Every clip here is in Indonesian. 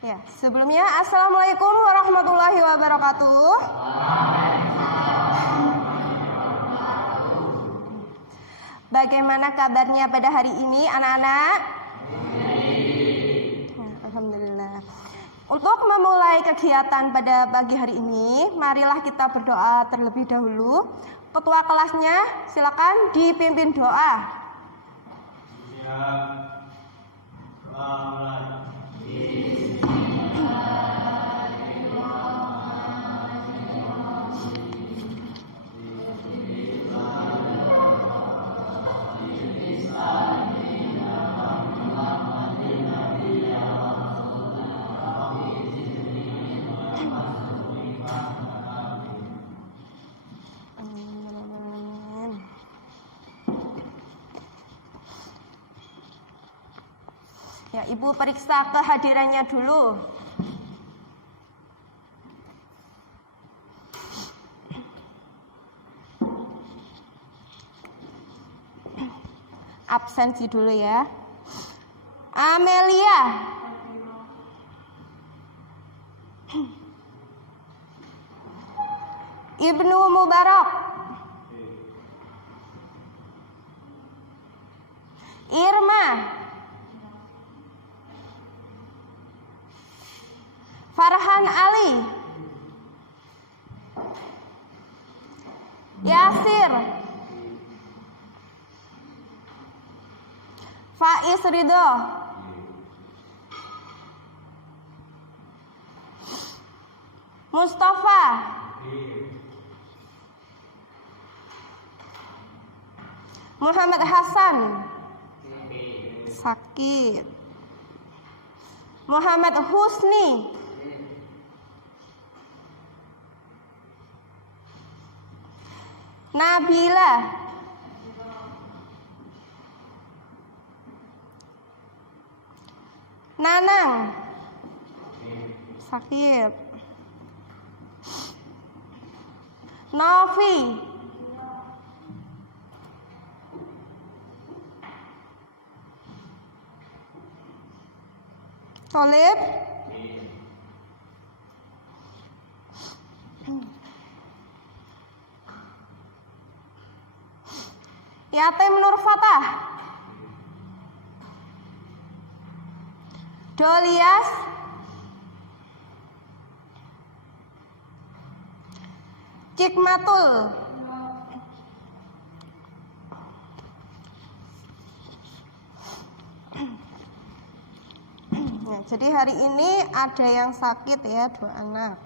Ya, sebelumnya Assalamualaikum warahmatullahi wabarakatuh. Bagaimana kabarnya pada hari ini anak-anak? Alhamdulillah. Untuk memulai kegiatan pada pagi hari ini, marilah kita berdoa terlebih dahulu. Ketua kelasnya silakan dipimpin doa. Ya, Ibu periksa kehadirannya dulu. Absensi dulu ya. Amelia. Ibnu Mubarak. Irma. Farhan Ali. Yasir. Faiz Ridho. Mustafa. Muhammad Hasan. Sakit. Muhammad Husni. Nabila. Nanang. Sakit. Novi. Solid. Yatim Nur Fatah. Dolias. Cikmatul. Nah, jadi hari ini ada yang sakit ya, 2 anak.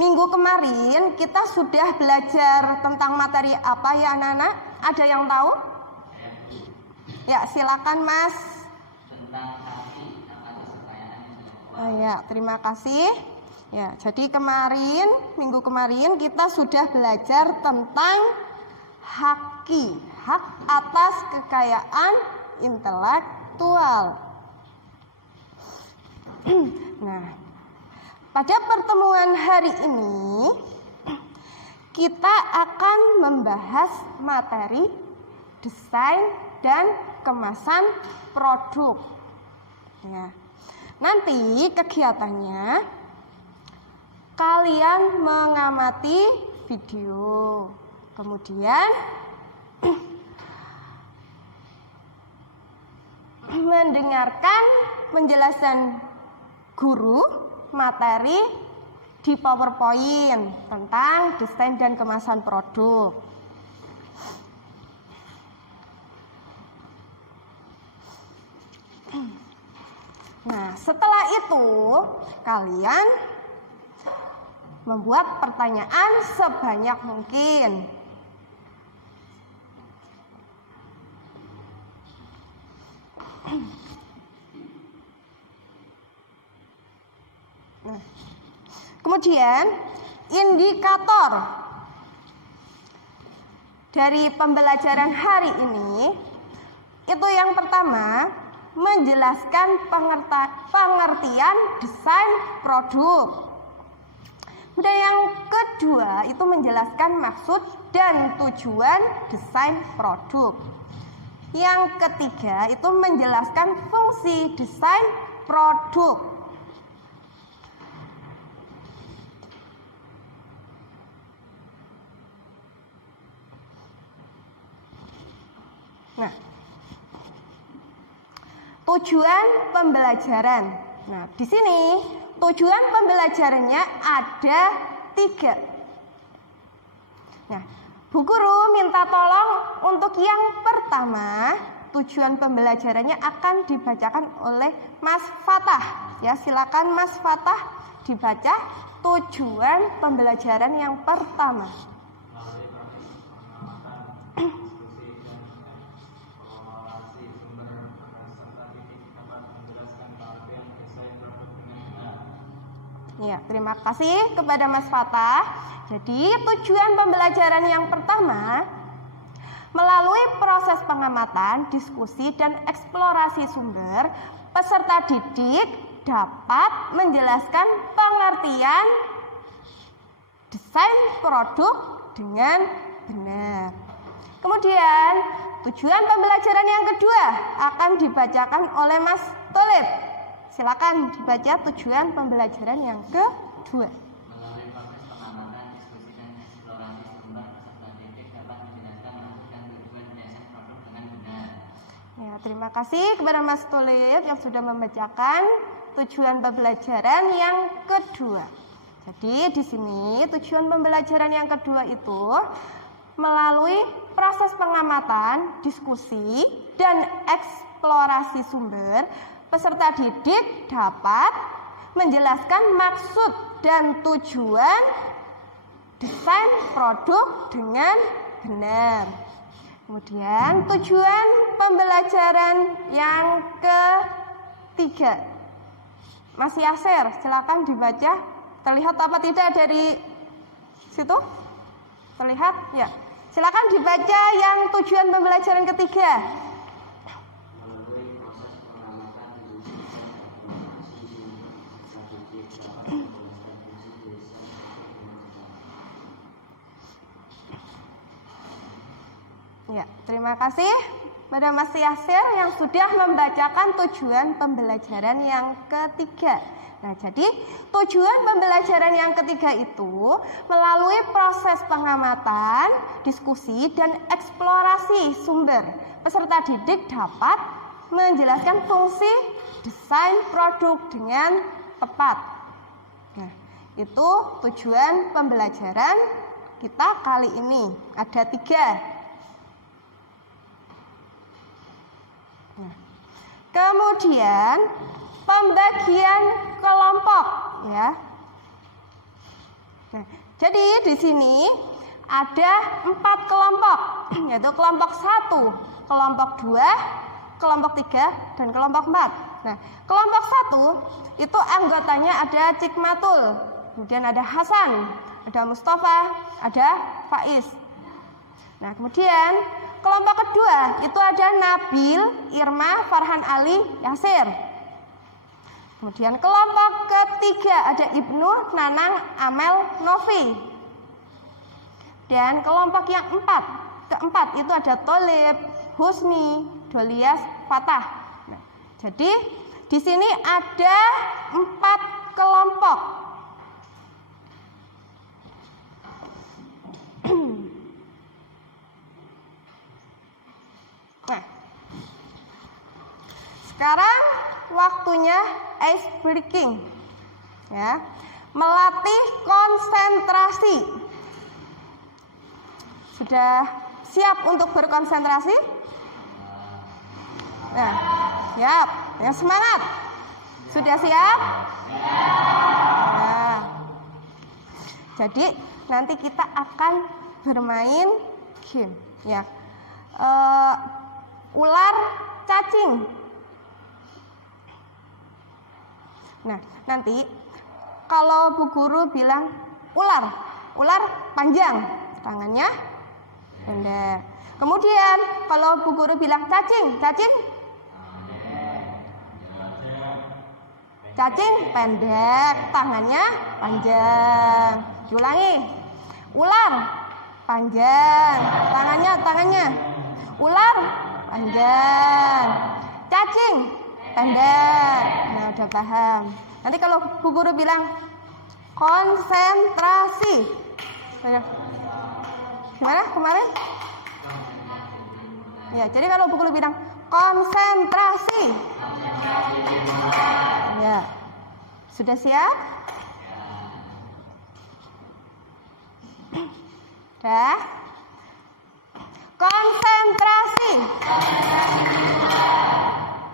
Minggu kemarin kita sudah belajar tentang materi apa ya anak-anak? Ada yang tahu? Ya, silakan Mas. Tentang haki atau kekayaan. Ya, terima kasih. Ya, jadi minggu kemarin kita sudah belajar tentang haki, hak atas kekayaan intelektual. Nah, pada pertemuan hari ini kita akan membahas materi desain dan kemasan produk. Ya. Nanti kegiatannya kalian mengamati video, kemudian mendengarkan penjelasan guru materi di PowerPoint tentang desain dan kemasan produk. Nah, setelah itu kalian membuat pertanyaan sebanyak mungkin. Nah, kemudian indikator dari pembelajaran hari ini itu yang pertama menjelaskan pengertian desain produk. Kemudian yang kedua itu menjelaskan maksud dan tujuan desain produk. Yang ketiga itu menjelaskan fungsi desain produk. Nah, tujuan pembelajaran. Nah, di sini tujuan pembelajarannya ada 3. Nah, Bu Guru minta tolong untuk yang pertama, tujuan pembelajarannya akan dibacakan oleh Mas Fatah. Ya, silakan Mas Fatah dibaca tujuan pembelajaran yang pertama. Ya, terima kasih kepada Mas Fatah. Jadi, tujuan pembelajaran yang pertama, melalui proses pengamatan, diskusi, dan eksplorasi sumber, peserta didik dapat menjelaskan pengertian desain produk dengan benar. Kemudian, tujuan pembelajaran yang kedua akan dibacakan oleh Mas Tolib. Silakan dibaca tujuan pembelajaran yang kedua. Melalui proses pengamatan, diskusi, dan eksplorasi sumber, peserta didik dapat menjelaskan maksud dan tujuan desain produk dengan benar. Ya, terima kasih kepada Mas Tulip yang sudah membacakan tujuan pembelajaran yang kedua. Jadi di sini tujuan pembelajaran yang kedua itu melalui proses pengamatan, diskusi, dan eksplorasi sumber, peserta didik dapat menjelaskan maksud dan tujuan desain produk dengan benar. Kemudian tujuan pembelajaran yang ketiga. Mas Yasir, silakan dibaca. Terlihat apa tidak dari situ? Terlihat? Ya. Silakan dibaca yang tujuan pembelajaran ketiga. Ya, terima kasih pada Mas Yasir yang sudah membacakan tujuan pembelajaran yang ketiga. Nah, jadi tujuan pembelajaran yang ketiga itu melalui proses pengamatan, diskusi, dan eksplorasi sumber, peserta didik dapat menjelaskan fungsi desain produk dengan tepat. Nah, itu tujuan pembelajaran kita kali ini. Ada 3. Kemudian pembagian kelompok, ya. Nah, jadi di sini ada 4 kelompok, yaitu kelompok 1, kelompok 2, kelompok 3, dan kelompok 4. Nah, kelompok 1 itu anggotanya ada Cikmatul, kemudian ada Hasan, ada Mustafa, ada Faiz. Nah, kemudian kelompok kedua itu ada Nabil, Irma, Farhan Ali, Yasir. Kemudian kelompok ketiga ada Ibnu, Nanang, Amel, Novi. Dan kelompok yang keempat itu ada Tolib, Husni, Dolias, Fatah. Nah, jadi di sini ada 4 kelompok. Nah, sekarang waktunya ice breaking, ya, melatih konsentrasi. Sudah siap untuk berkonsentrasi? Nah, siap, ya, semangat. Sudah siap? Nah, jadi nanti kita akan bermain game, ya. Ular cacing. Nah, nanti kalau Bu Guru bilang ular panjang, tangannya pendek. Kemudian kalau Bu Guru bilang cacing, Cacing pendek, tangannya panjang. Diulangi. Ular panjang, tangannya. Ular panjang. Cacing pendek. Nah, udah paham. Nanti kalau Bu Guru bilang konsentrasi. Gimana kemarin? Ya, jadi kalau Bu Guru bilang konsentrasi. Ya. Sudah siap? Dah. Konsentrasi.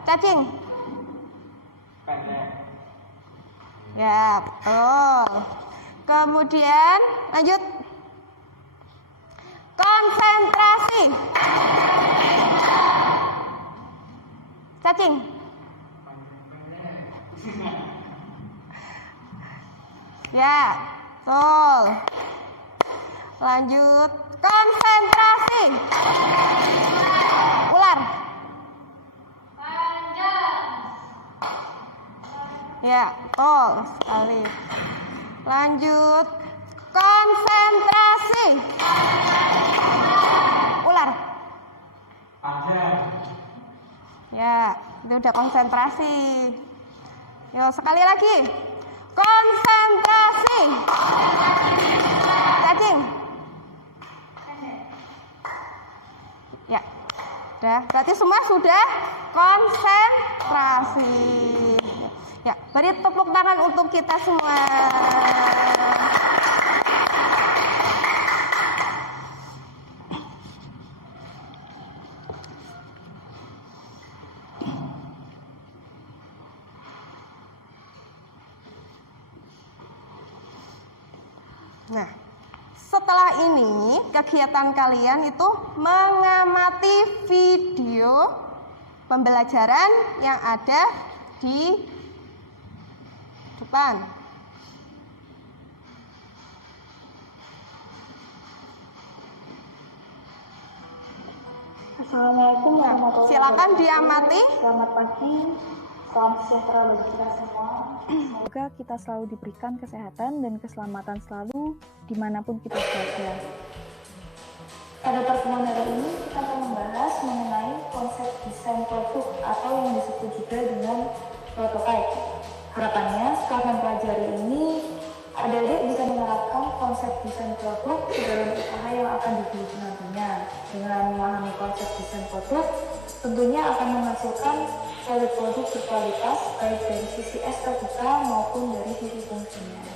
Cacing. Ya, betul. Kemudian lanjut. Konsentrasi. Cacing. Ya, betul. Lanjut. Konsentrasi. Ular. Ya, betul sekali. Lanjut. Konsentrasi. Ular. Ya, itu udah konsentrasi. Yo, sekali lagi. Konsentrasi. Cacing. Ya, udah. Berarti semua sudah konsentrasi. Ya, beri tepuk tangan untuk kita semua. Nah, setelah ini kegiatan kalian itu mengamati video pembelajaran yang ada di depan. Assalamualaikum warahmatullahi wabarakatuh. Silakan diamati. Selamat pagi, salam sejahtera bagi kita semua. Semoga kita selalu diberikan kesehatan dan keselamatan selalu dimanapun kita berada. Pada pertemuan hari ini kita akan membahas mengenai konsep desain produk atau yang disebut juga dengan prototype. Harapannya setelah mempelajari ini, adik-adik bisa menerapkan konsep desain produk di dalam usaha yang akan digeluti nantinya. Dengan memahami konsep desain produk, tentunya akan menghasilkan suatu produk berkualitas baik dari sisi estetika maupun dari sisi fungsinya.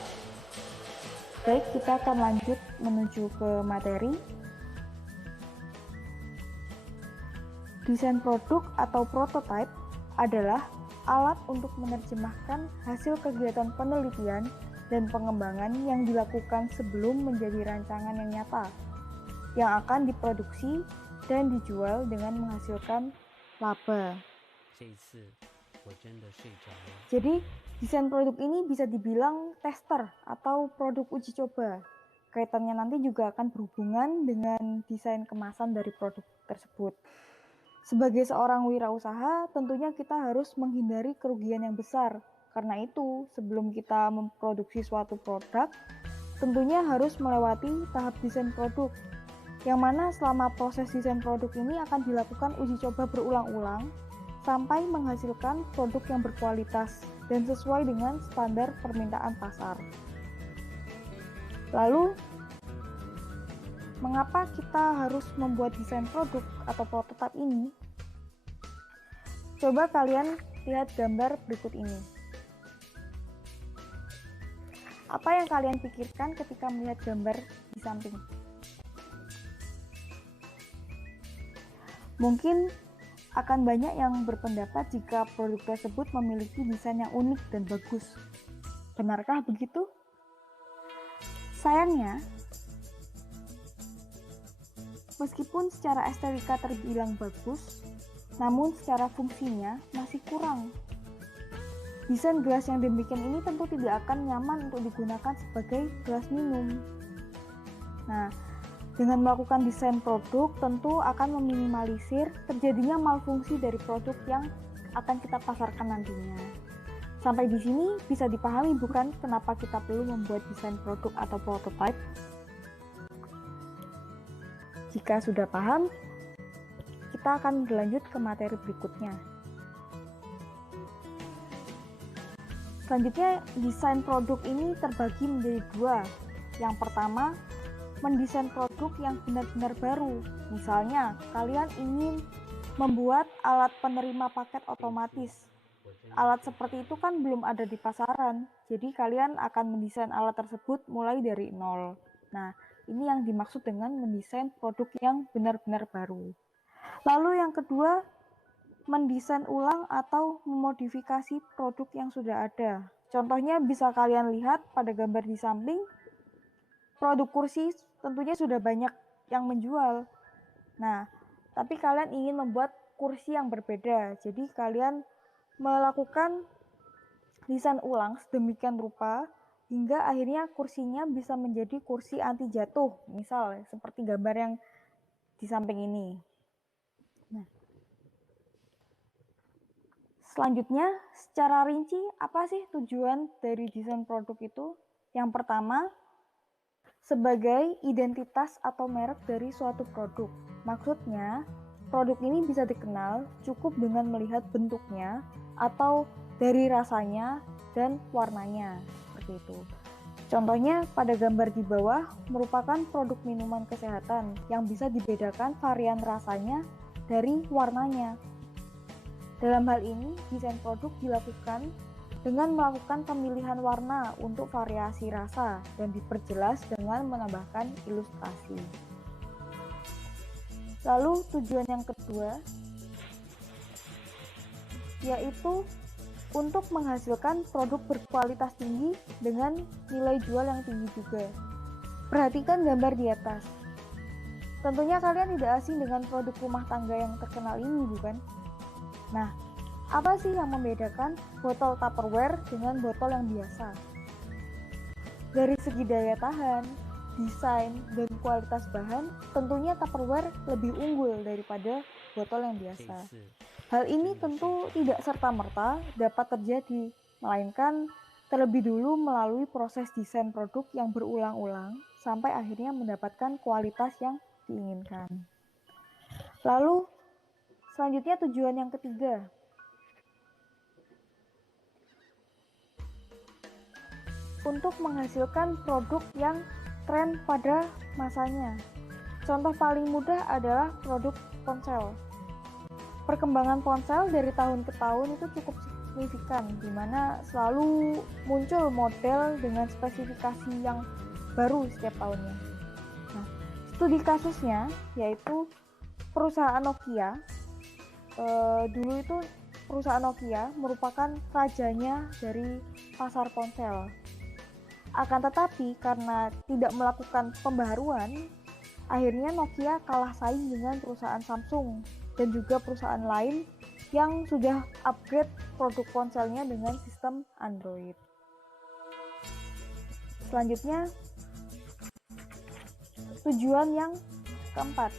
Baik, kita akan lanjut menuju ke materi. Desain produk atau prototype adalah alat untuk menerjemahkan hasil kegiatan penelitian dan pengembangan yang dilakukan sebelum menjadi rancangan yang nyata, yang akan diproduksi dan dijual dengan menghasilkan laba. Jadi, desain produk ini bisa dibilang tester atau produk uji coba. Kaitannya nanti juga akan berhubungan dengan desain kemasan dari produk tersebut. Sebagai seorang wirausaha, tentunya kita harus menghindari kerugian yang besar. Karena itu, sebelum kita memproduksi suatu produk, tentunya harus melewati tahap desain produk. Yang mana selama proses desain produk ini akan dilakukan uji coba berulang-ulang sampai menghasilkan produk yang berkualitas dan sesuai dengan standar permintaan pasar. Lalu, mengapa kita harus membuat desain produk atau prototipe ini? Coba kalian lihat gambar berikut ini. Apa yang kalian pikirkan ketika melihat gambar di samping? Mungkin akan banyak yang berpendapat jika produk tersebut memiliki desain yang unik dan bagus. Benarkah begitu? Sayangnya, meskipun secara estetika terbilang bagus, namun secara fungsinya masih kurang. Desain gelas yang demikian ini tentu tidak akan nyaman untuk digunakan sebagai gelas minum. Nah, dengan melakukan desain produk tentu akan meminimalisir terjadinya malfungsi dari produk yang akan kita pasarkan nantinya. Sampai di sini bisa dipahami bukan kenapa kita perlu membuat desain produk atau prototype? Jika sudah paham, kita akan berlanjut ke materi berikutnya. Selanjutnya, desain produk ini terbagi menjadi dua. Yang pertama, mendesain produk yang benar-benar baru. Misalnya, kalian ingin membuat alat penerima paket otomatis. Alat seperti itu kan belum ada di pasaran, jadi kalian akan mendesain alat tersebut mulai dari nol. Nah, ini yang dimaksud dengan mendesain produk yang benar-benar baru. Lalu yang kedua, mendesain ulang atau memodifikasi produk yang sudah ada. Contohnya bisa kalian lihat pada gambar di samping, produk kursi tentunya sudah banyak yang menjual. Nah, tapi kalian ingin membuat kursi yang berbeda, jadi kalian melakukan desain ulang sedemikian rupa hingga akhirnya kursinya bisa menjadi kursi anti jatuh, misal seperti gambar yang di samping ini. Nah, selanjutnya, secara rinci apa sih tujuan dari desain produk itu? Yang pertama, sebagai identitas atau merek dari suatu produk. Maksudnya, produk ini bisa dikenal cukup dengan melihat bentuknya atau dari rasanya dan warnanya, seperti itu. Contohnya pada gambar di bawah merupakan produk minuman kesehatan yang bisa dibedakan varian rasanya dari warnanya. Dalam hal ini, desain produk dilakukan dengan melakukan pemilihan warna untuk variasi rasa dan diperjelas dengan menambahkan ilustrasi. Lalu tujuan yang kedua yaitu untuk menghasilkan produk berkualitas tinggi dengan nilai jual yang tinggi juga. Perhatikan gambar di atas. Tentunya kalian tidak asing dengan produk rumah tangga yang terkenal ini, bukan? Nah, apa sih yang membedakan botol Tupperware dengan botol yang biasa? Dari segi daya tahan, desain, dan kualitas bahan, tentunya Tupperware lebih unggul daripada botol yang biasa. Hal ini tentu tidak serta-merta dapat terjadi, melainkan terlebih dulu melalui proses desain produk yang berulang-ulang sampai akhirnya mendapatkan kualitas yang diinginkan. Lalu, selanjutnya tujuan yang ketiga. Untuk menghasilkan produk yang tren pada masanya. Contoh paling mudah adalah produk ponsel. Perkembangan ponsel dari tahun ke tahun itu cukup signifikan, di mana selalu muncul model dengan spesifikasi yang baru setiap tahunnya. Nah, studi kasusnya yaitu perusahaan Nokia. Dulu itu perusahaan Nokia merupakan rajanya dari pasar ponsel. Akan tetapi karena tidak melakukan pembaharuan, akhirnya Nokia kalah saing dengan perusahaan Samsung dan juga perusahaan lain yang sudah upgrade produk ponselnya dengan sistem Android. Selanjutnya, tujuan yang keempat,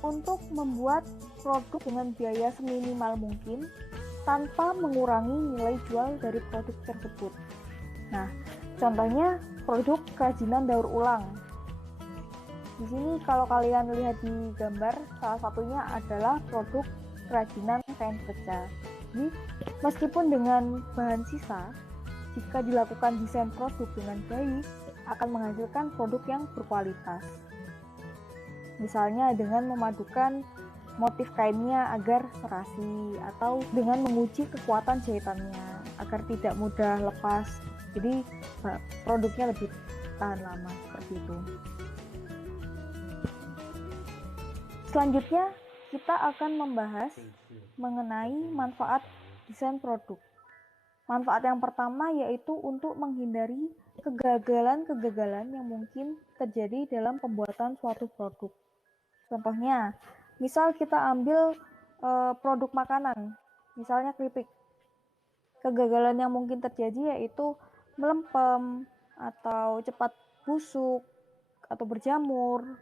untuk membuat produk dengan biaya seminimal mungkin tanpa mengurangi nilai jual dari produk tersebut. Nah, contohnya produk kerajinan daur ulang. Di sini kalau kalian lihat di gambar, salah satunya adalah produk kerajinan kain perca. Jadi, meskipun dengan bahan sisa, jika dilakukan desain produk dengan baik, akan menghasilkan produk yang berkualitas. Misalnya dengan memadukan motif kainnya agar serasi, atau dengan menguji kekuatan jahitannya agar tidak mudah lepas. Jadi, produknya lebih tahan lama, seperti itu. Selanjutnya, kita akan membahas mengenai manfaat desain produk. Manfaat yang pertama yaitu untuk menghindari kegagalan-kegagalan yang mungkin terjadi dalam pembuatan suatu produk. Contohnya, misal kita ambil produk makanan, misalnya keripik. Kegagalan yang mungkin terjadi yaitu melempem, atau cepat busuk, atau berjamur,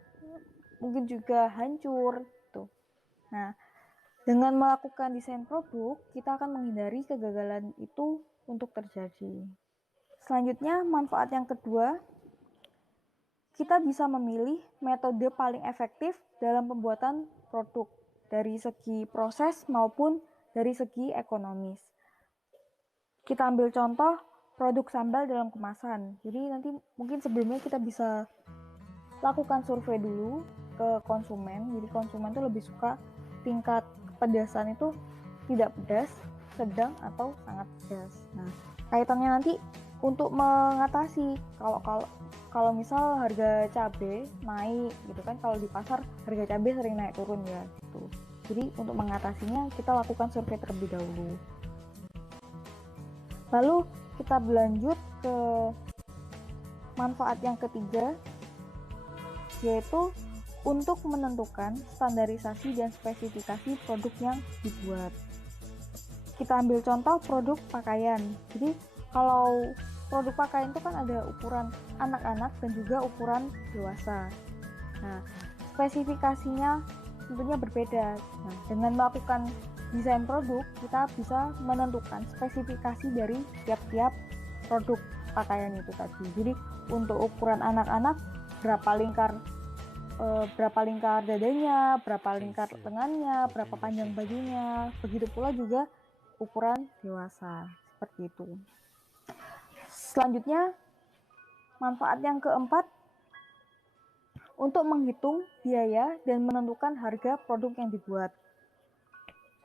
mungkin juga hancur gitu. Nah, dengan melakukan desain produk, kita akan menghindari kegagalan itu untuk terjadi. Selanjutnya, manfaat yang kedua, kita bisa memilih metode paling efektif dalam pembuatan produk dari segi proses maupun dari segi ekonomis. Kita ambil contoh produk sambal dalam kemasan. Jadi nanti mungkin sebelumnya kita bisa lakukan survei dulu ke konsumen. Jadi konsumen itu lebih suka tingkat kepedasan itu tidak pedas, sedang atau sangat pedas. Nah, kaitannya nanti untuk mengatasi kalau misal harga cabai naik gitu kan, kalau di pasar harga cabai sering naik turun ya gitu. Jadi untuk mengatasinya kita lakukan survei terlebih dahulu. Lalu kita berlanjut ke manfaat yang ketiga, yaitu untuk menentukan standarisasi dan spesifikasi produk yang dibuat. Kita ambil contoh produk pakaian. Jadi kalau produk pakaian itu kan ada ukuran anak-anak dan juga ukuran dewasa. Nah, spesifikasinya tentunya berbeda. Nah, dengan melakukan desain produk, kita bisa menentukan spesifikasi dari tiap-tiap produk pakaian itu tadi. Jadi untuk ukuran anak-anak berapa lingkar dadanya, berapa lingkar lengannya, berapa panjang bajunya. Begitu pula juga ukuran dewasa, seperti itu. Selanjutnya, manfaat yang keempat, untuk menghitung biaya dan menentukan harga produk yang dibuat.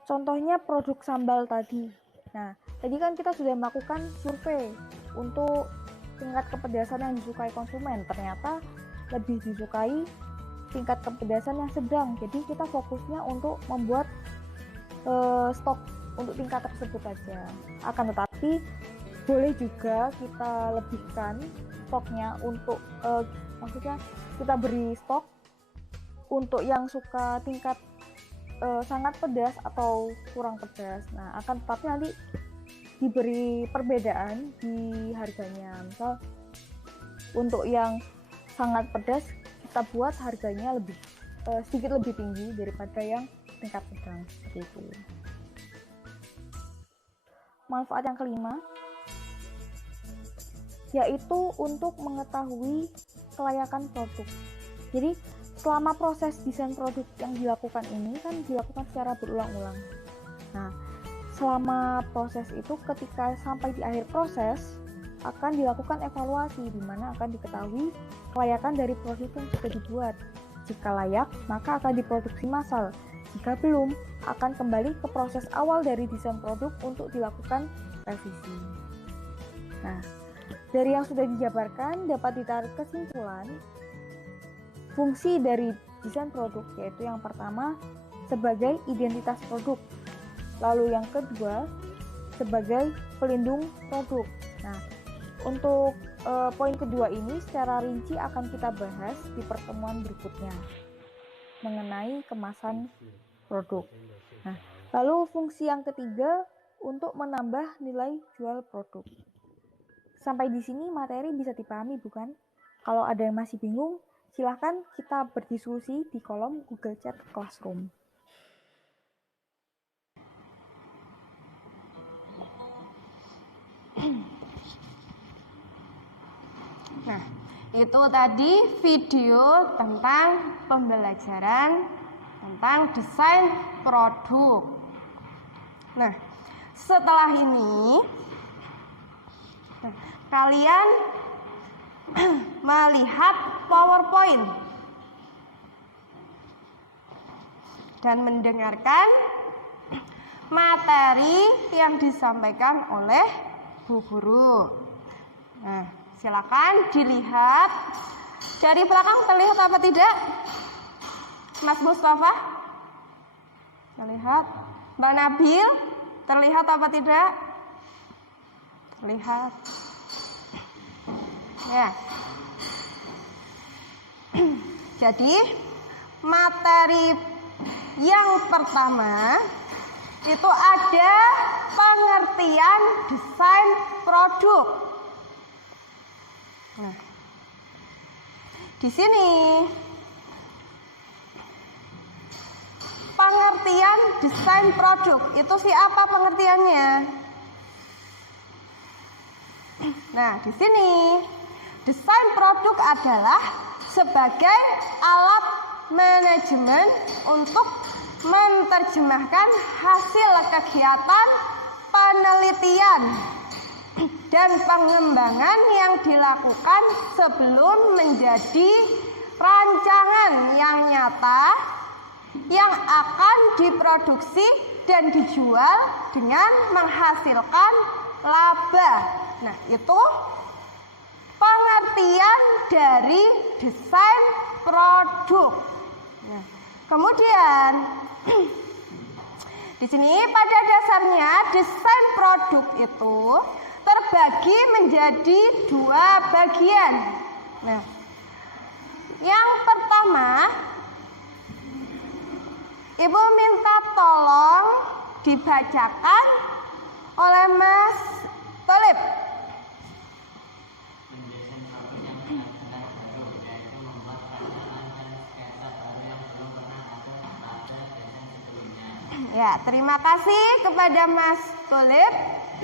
Contohnya produk sambal tadi. Nah, tadi kan kita sudah melakukan survei untuk tingkat kepedasan yang disukai konsumen. Ternyata lebih disukai tingkat kepedasan yang sedang. Jadi kita fokusnya untuk membuat stok untuk tingkat tersebut saja. Akan tetapi boleh juga kita lebihkan stoknya untuk maksudnya kita beri stok untuk yang suka tingkat sangat pedas atau kurang pedas. Nah, akan tetapi nanti diberi perbedaan di harganya. Misal untuk yang sangat pedas kita buat harganya sedikit lebih tinggi daripada yang tingkat sedang, seperti itu. Manfaat yang kelima, yaitu untuk mengetahui kelayakan produk. Jadi selama proses desain produk yang dilakukan ini kan dilakukan secara berulang-ulang. Nah, selama proses itu ketika sampai di akhir proses akan dilakukan evaluasi di mana akan diketahui kelayakan dari produk yang sudah dibuat. Jika layak, maka akan diproduksi massal. Jika belum, akan kembali ke proses awal dari desain produk untuk dilakukan revisi. Nah, dari yang sudah dijabarkan dapat ditarik kesimpulan fungsi dari desain produk, yaitu yang pertama sebagai identitas produk, lalu yang kedua sebagai pelindung produk. Nah, untuk poin kedua ini secara rinci akan kita bahas di pertemuan berikutnya mengenai kemasan produk. Nah, lalu fungsi yang ketiga untuk menambah nilai jual produk. Sampai di sini materi bisa dipahami bukan? Kalau ada yang masih bingung, silahkan kita berdiskusi di kolom Google Chat Classroom. Nah, itu tadi video tentang pembelajaran tentang desain produk. Nah, setelah ini kalian melihat PowerPoint dan mendengarkan materi yang disampaikan oleh Bu Guru. Nah, silakan dilihat. Dari belakang terlihat apa tidak? Mas Mustafa? Terlihat. Mbak Nabil? Terlihat apa tidak? Terlihat. Ya. Jadi, materi yang pertama itu ada pengertian desain produk. Nah, di sini pengertian desain produk itu siapa pengertiannya? Nah, di sini desain produk adalah sebagai alat manajemen untuk menerjemahkan hasil kegiatan penelitian dan pengembangan yang dilakukan sebelum menjadi rancangan yang nyata yang akan diproduksi dan dijual dengan menghasilkan laba. Nah, itu pengertian dari desain produk. Nah, kemudian di sini pada dasarnya desain produk itu terbagi menjadi dua bagian. Nah, yang pertama, Ibu minta tolong dibacakan oleh Mas Tolib. Mendesain produk yang benar-benar baru, yaitu membuat rancangan dan sketsa baru yang belum pernah ada pada desain sebelumnya. Ya, terima kasih kepada Mas Tolib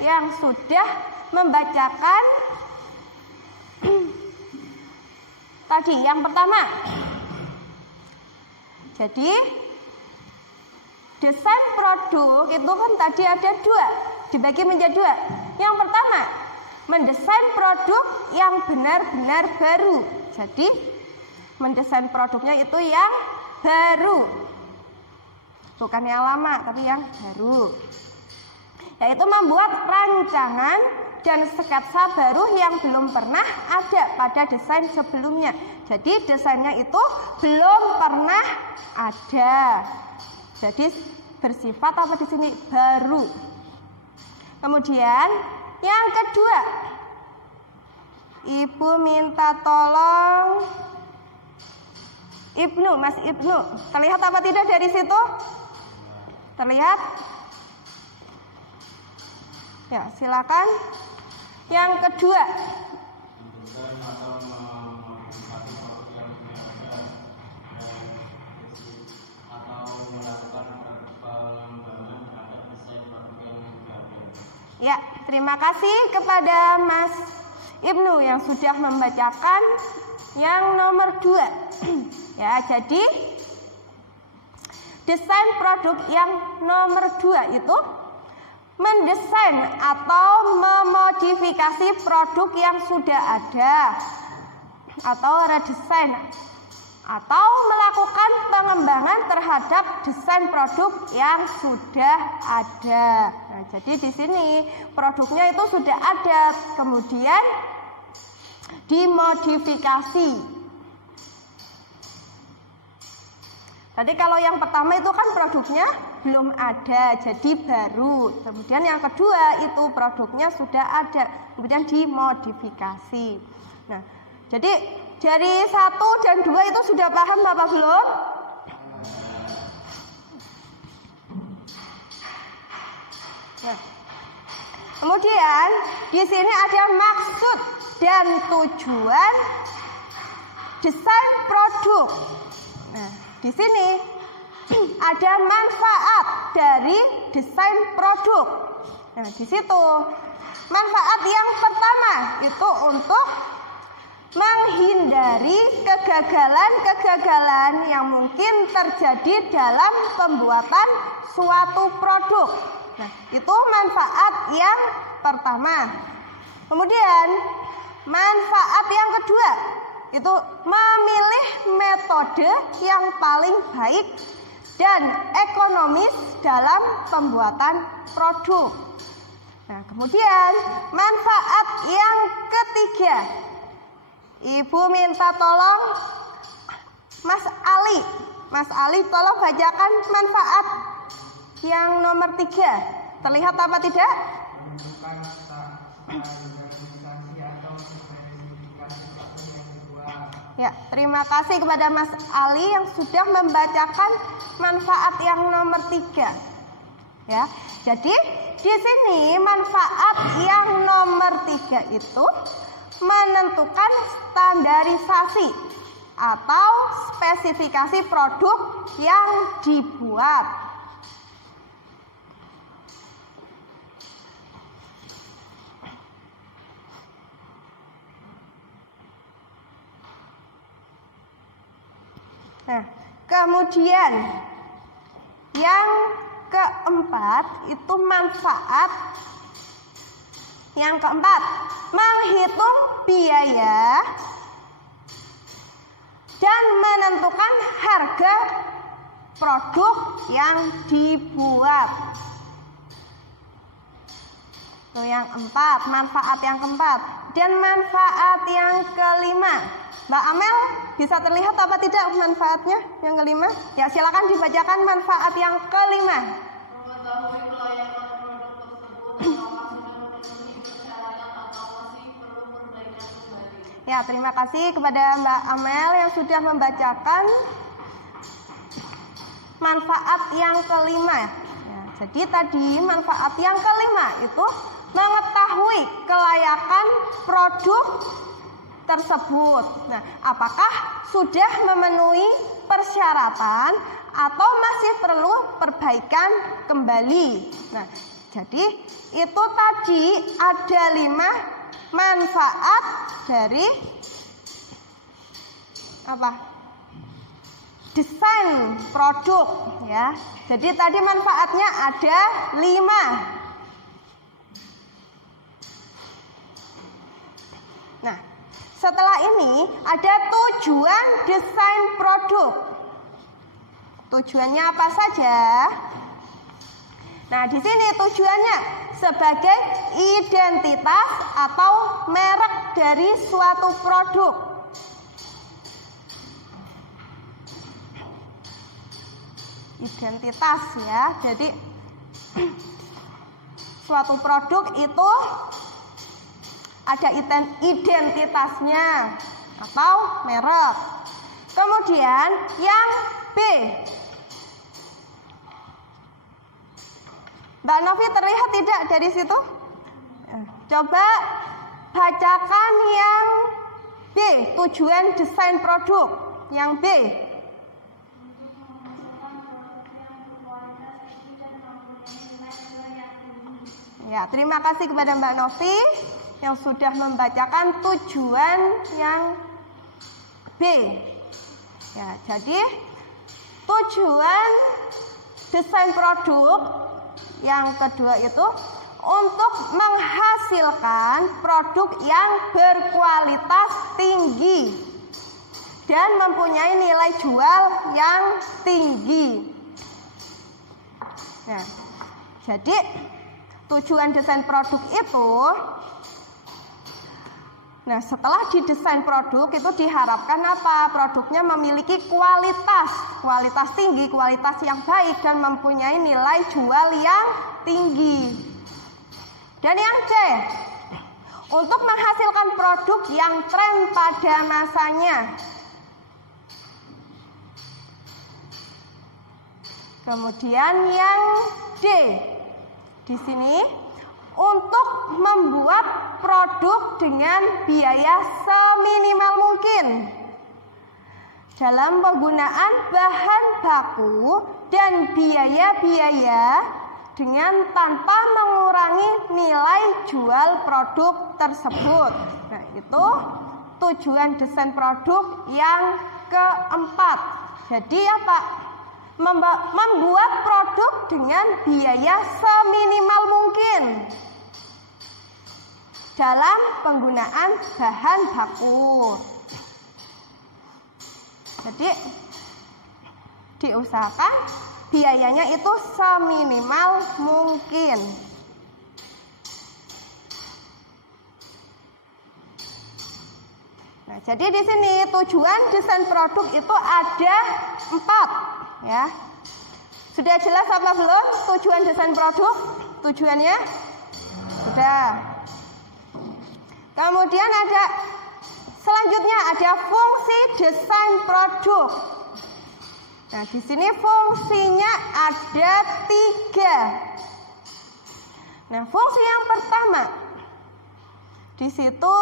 yang sudah membacakan tadi yang pertama. Jadi desain produk itu kan tadi ada dua, dibagi menjadi dua. Yang pertama, mendesain produk yang benar-benar baru. Jadi mendesain produknya itu yang baru, bukan yang lama tapi yang baru, yaitu membuat rancangan dan sketsa baru yang belum pernah ada pada desain sebelumnya. Jadi desainnya itu belum pernah ada. Jadi bersifat apa di sini? Baru. Kemudian yang kedua, Ibu minta tolong Ibnu, Mas Ibnu, terlihat apa tidak dari situ? Terlihat? Ya, silakan. Yang kedua, mendesain atau memodifikasi produk yang sudah ada atau melakukan pengembangan terhadap desain produk yang sudah ada. ya, terima kasih kepada Mas Ibnu yang sudah membacakan yang nomor 2. Ya, jadi desain produk yang nomor 2 itu mendesain atau memodifikasi produk yang sudah ada atau redesign atau melakukan pengembangan terhadap desain produk yang sudah ada. Nah, jadi di sini produknya itu sudah ada, kemudian dimodifikasi. Tadi kalau yang pertama itu kan produknya belum ada, jadi baru. Kemudian yang kedua itu produknya sudah ada, kemudian dimodifikasi. Nah, jadi dari 1 dan 2 itu sudah paham Bapak belum? Nah, kemudian di sini ada maksud dan tujuan desain produk. Nah, di sini ada manfaat dari desain produk. Nah, di situ manfaat yang pertama itu untuk menghindari kegagalan-kegagalan yang mungkin terjadi dalam pembuatan suatu produk. Nah, itu manfaat yang pertama. Kemudian manfaat yang kedua itu memilih metode yang paling baik dan ekonomis dalam pembuatan produk. Nah, kemudian manfaat yang ketiga, Ibu minta tolong Mas Ali. Mas Ali tolong bacakan manfaat yang nomor 3. Terlihat apa tidak? Menentukan standarisasi atau spesifikasi produk yang dibuat. Ya, terima kasih kepada Mas Ali yang sudah membacakan manfaat yang nomor 3. Ya, jadi di sini manfaat yang nomor 3 itu menentukan standarisasi atau spesifikasi produk yang dibuat. Nah, kemudian yang keempat itu manfaat. Yang keempat, menghitung biaya dan menentukan harga produk yang dibuat. Itu yang empat, manfaat yang keempat. Dan manfaat yang kelima, Mbak Amel bisa terlihat apa tidak manfaatnya yang kelima? Ya, silakan dibacakan manfaat yang kelima. Mengetahui kelayakan produk tersebut, apakah sudah memenuhi persyaratan atau masih perlu perbaikan kembali. Ya, terima kasih kepada Mbak Amel yang sudah membacakan manfaat yang kelima. Ya, jadi tadi manfaat yang kelima itu mengetahui kelayakan produk tersebut. Nah, apakah sudah memenuhi persyaratan atau masih perlu perbaikan kembali. Nah, jadi itu tadi ada 5 manfaat dari apa? Desain produk ya. Jadi tadi manfaatnya ada 5. Nah, setelah ini ada tujuan desain produk. Tujuannya apa saja? Nah, di sini tujuannya sebagai identitas atau merek dari suatu produk. Identitas ya. Jadi suatu produk itu ada identitasnya atau merek. Kemudian yang B. Mbak Novi terlihat tidak dari situ? Coba bacakan yang B, tujuan desain produk. Yang B. Ya, terima kasih kepada Mbak Novi yang sudah membacakan tujuan yang B. Ya, jadi tujuan desain produk yang kedua itu untuk menghasilkan produk yang berkualitas tinggi dan mempunyai nilai jual yang tinggi. Nah, jadi tujuan desain produk itu, nah setelah didesain produk itu diharapkan apa? Produknya memiliki kualitas tinggi, kualitas yang baik dan mempunyai nilai jual yang tinggi. Dan yang C, untuk menghasilkan produk yang tren pada masanya. Kemudian yang D, di sini untuk membuat produk dengan biaya seminimal mungkin dalam penggunaan bahan baku dan biaya-biaya dengan tanpa mengurangi nilai jual produk tersebut. Nah, itu tujuan desain produk yang keempat. Jadi apa? Membuat produk dengan biaya seminimal mungkin dalam penggunaan bahan baku. Jadi diusahakan biayanya itu seminimal mungkin. Nah, jadi di sini tujuan desain produk itu ada 4. Ya, sudah jelas apa belum tujuan desain produk? Tujuannya sudah. Kemudian ada selanjutnya ada fungsi desain produk. Nah, di sini fungsinya ada 3. Nah, fungsi yang pertama di situ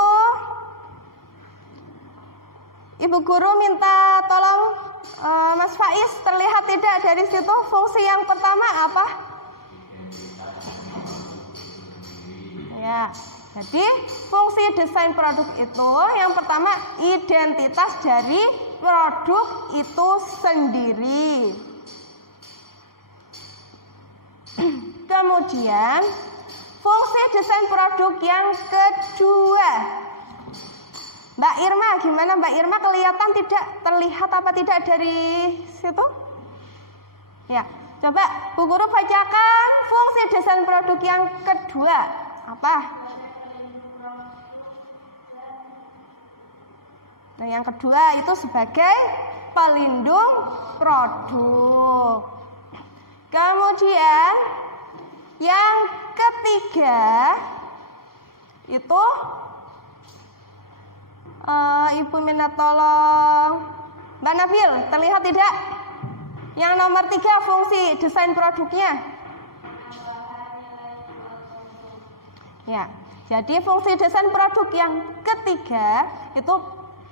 Ibu guru minta tolong Mas Faiz, terlihat tidak dari situ fungsi yang pertama apa? Ya, jadi fungsi desain produk itu yang pertama identitas dari produk itu sendiri. Kemudian fungsi desain produk yang kedua. Mbak Irma, gimana Mbak Irma, kelihatan tidak, terlihat apa tidak dari situ? Ya, coba Bu Guru bacakan fungsi desain produk yang kedua. Apa? Nah, yang kedua itu sebagai pelindung produk. Kemudian yang ketiga itu Ibu minta tolong Mbak Nabil, terlihat tidak? Yang nomor 3 fungsi desain produknya. Ya, jadi fungsi desain produk yang ketiga itu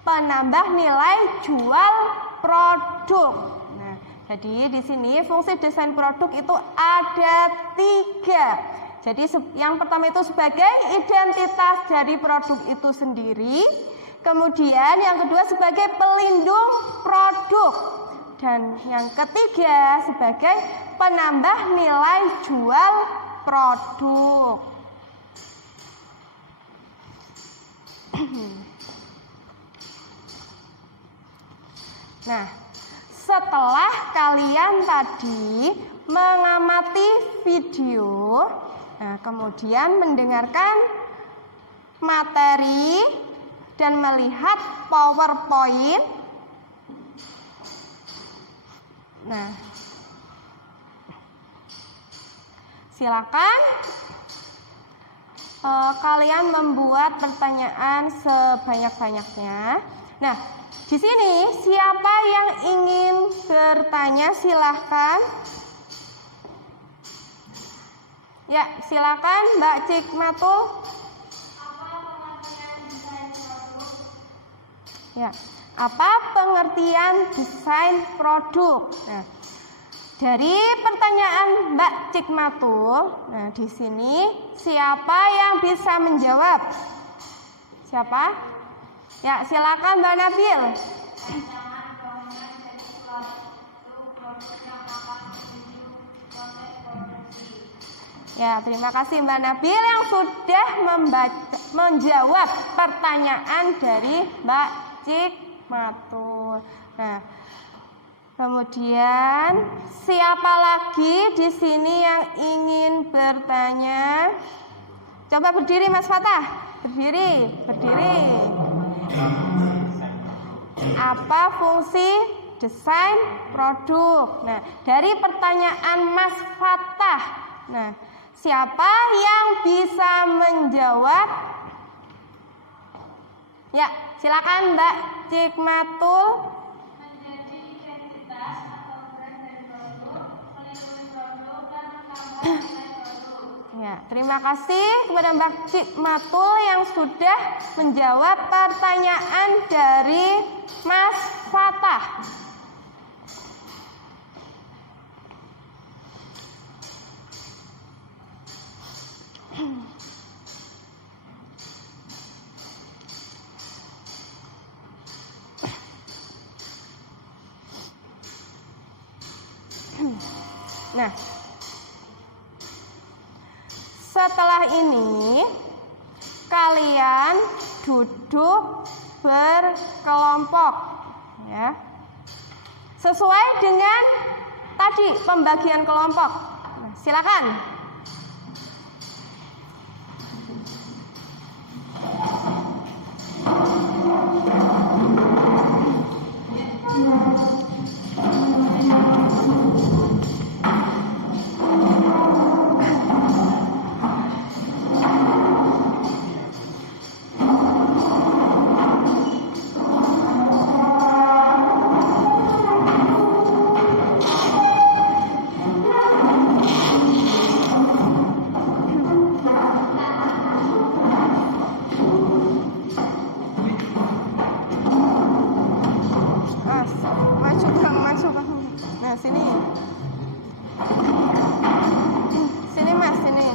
penambah nilai jual produk. Nah, jadi di sini fungsi desain produk itu ada 3. Jadi yang pertama itu sebagai identitas dari produk itu sendiri. Kemudian yang kedua sebagai pelindung produk. Dan yang ketiga sebagai penambah nilai jual produk. Nah, setelah kalian tadi mengamati video, nah kemudian mendengarkan materi dan melihat PowerPoint. Nah, silakan kalian membuat pertanyaan sebanyak-banyaknya. Nah, di sini siapa yang ingin bertanya silahkan. Ya, silakan Mbak Cikmatul. Ya, apa pengertian desain produk? Nah, dari pertanyaan Mbak Cikmatul, nah di sini siapa yang bisa menjawab? Siapa? Ya, silakan Mbak Nabil. Ya, terima kasih Mbak Nabil yang sudah menjawab pertanyaan dari Mbak Cikmatul. Nah, kemudian siapa lagi di sini yang ingin bertanya? Coba berdiri Mas Fatah. Berdiri. Apa fungsi desain produk? Nah, dari pertanyaan Mas Fatah. Nah, siapa yang bisa menjawab? Ya, silakan Mbak Cikmatul. Menjadi identitas atau brand dari produk, melindungi produk dan menambah nilai produk. Ya, terima kasih kepada Mbak Cikmatul yang sudah menjawab pertanyaan dari Mas Fatah. Nah, setelah ini kalian duduk berkelompok, ya, sesuai dengan tadi pembagian kelompok. Nah, silakan. Masuk. Nah, sini. Sini Mas, sini.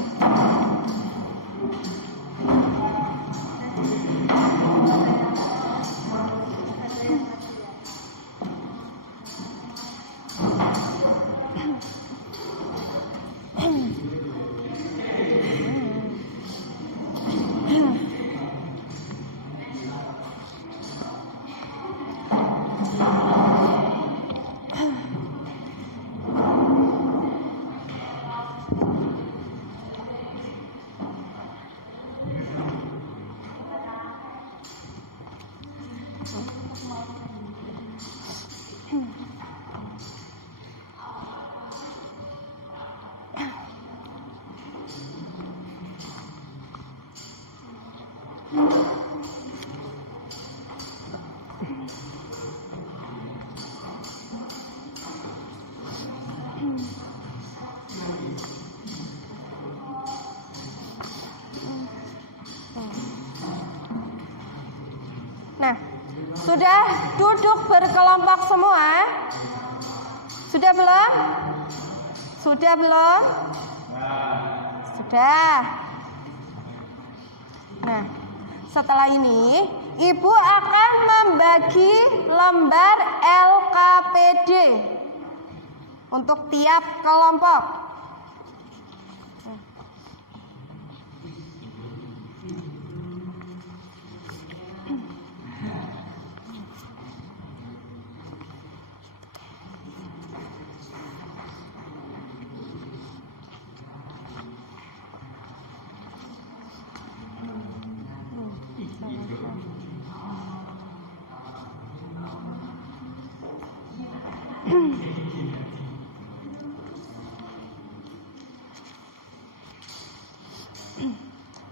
Nah, sudah duduk berkelompok semua? Sudah belum? Sudah belum? Sudah. Nah, setelah ini Ibu akan membagi lembar LKPD untuk tiap kelompok.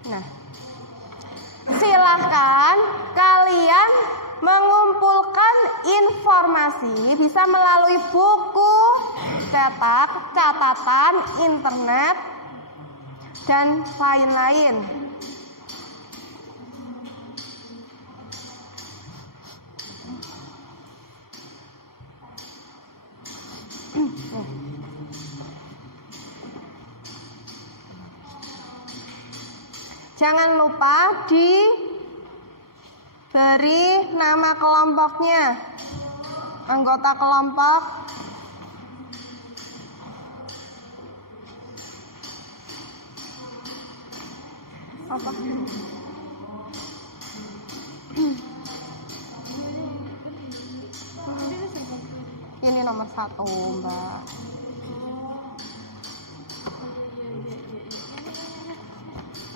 Nah, silahkan kalian mengumpulkan informasi bisa melalui buku, cetak, catatan, internet, dan lain-lain. Jangan lupa diberi nama kelompoknya, anggota kelompok, apa? Ini nomor 1, Mbak.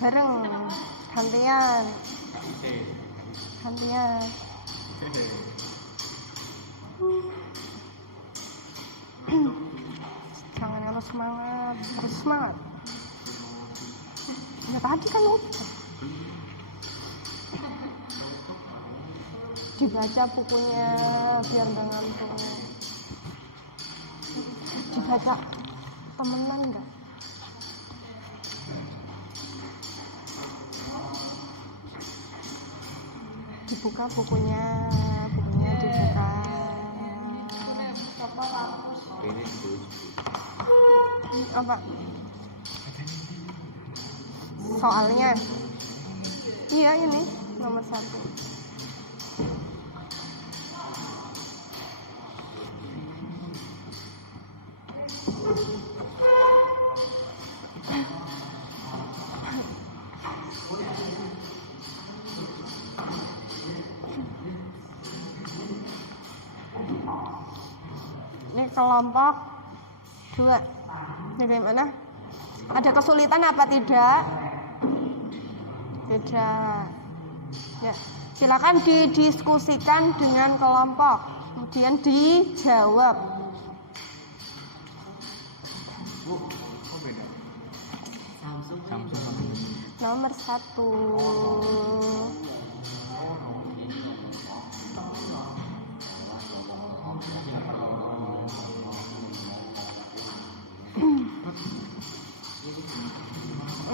Bareng, gantian. Jangan harus semangat, harus semangat. Ya tadi kan udah. Dibaca bukunya biar nggak ngantuk. Dibaca temenan nggak? Dibuka bukunya dibuka. Apa? Soalnya? Iya ini nomor 1. Ini kelompok 2. Ini bagaimana? Ada kesulitan apa tidak? Tidak. Ya, silakan didiskusikan dengan kelompok, kemudian dijawab. Nomor 1.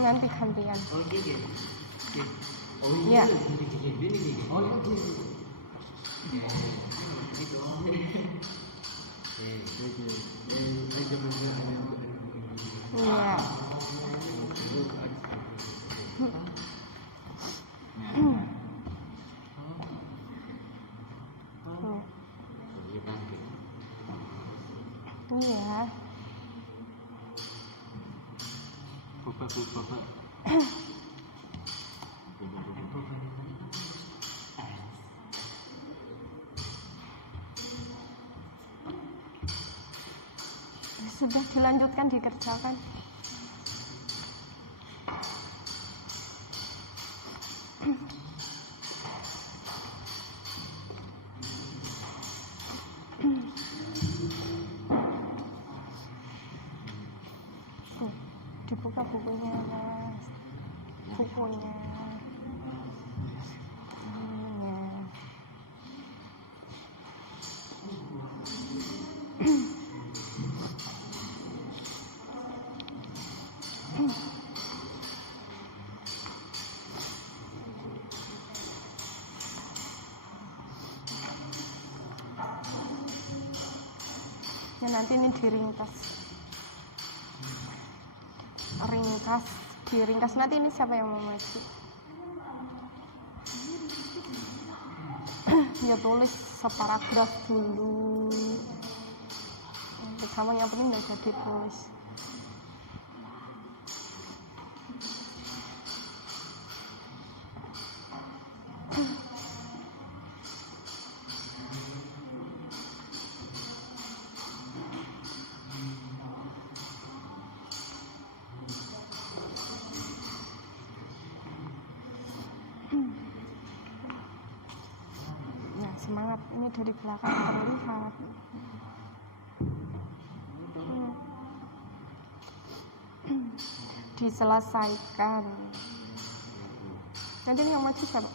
Nanti gantian. Ya. Iya. Iya. Sudah dilanjutkan dikerjakan. bukunya mas, bukunya. Ya, nanti ini diringkas nanti ini siapa yang mau maju. Ya tulis separagraf dulu, sama yang penting nggak jadi tulis. Semangat, ini dari belakang terlihat. Diselesaikan. Nanti yang maju siapa?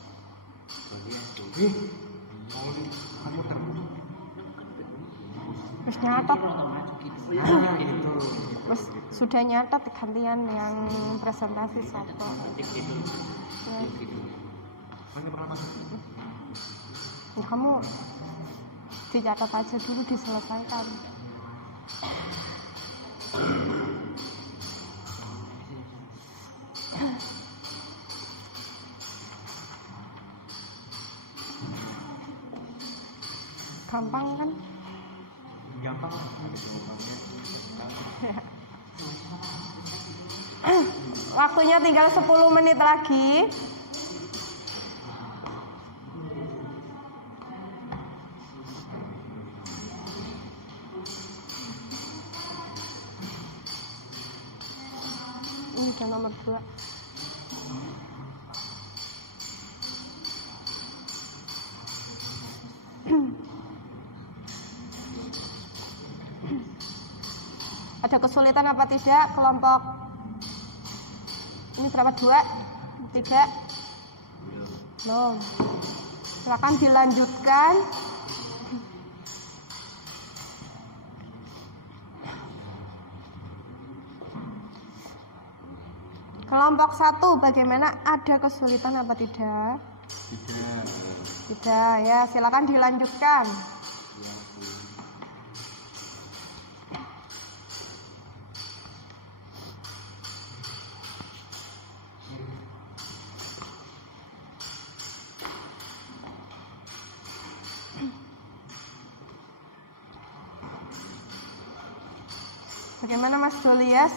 Terus nyatat. Terus sudah nyatat, gantian yang presentasi soto. Kamu dicatat aja dulu, diselesaikan. Gampang kan? Gampang. Waktunya tinggal 10 menit lagi. Ini udah nomor 2. Ada kesulitan apa tidak kelompok ini berapa? 2? 3? Belum. Silakan dilanjutkan. Kelompok 1 bagaimana? Ada kesulitan apa tidak? Tidak ya, silakan dilanjutkan. Bagaimana Mas Dolias?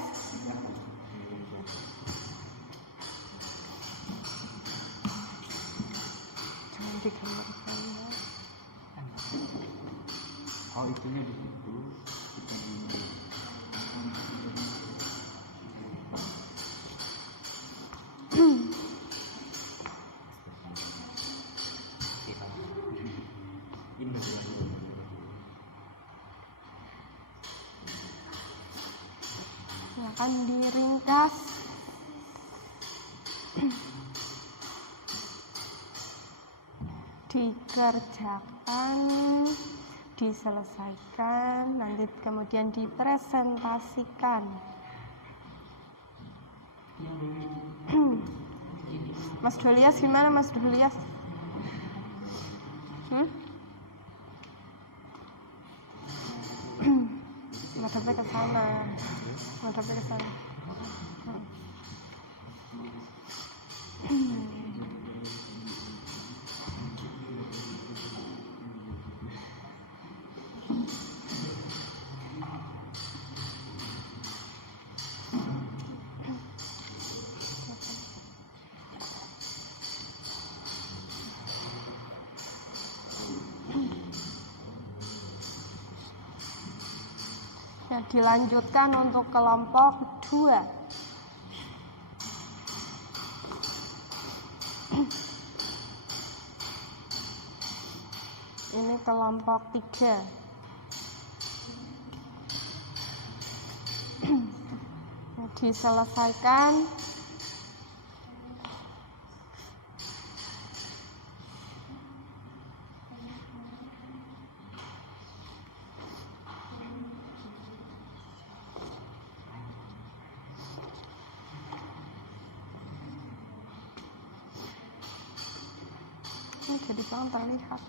Jangan digambarkan ya. Oh, itunya di situ. Akan diringkas. Dikerjakan, diselesaikan, nanti kemudian dipresentasikan. Mas Dolias gimana Mas Dolias? Madepnya ke sana. Madepnya ke sana. Ya, dilanjutkan untuk kelompok 2. Ini kelompok 3. diselesaikan. Ini jadi kurang terlihat.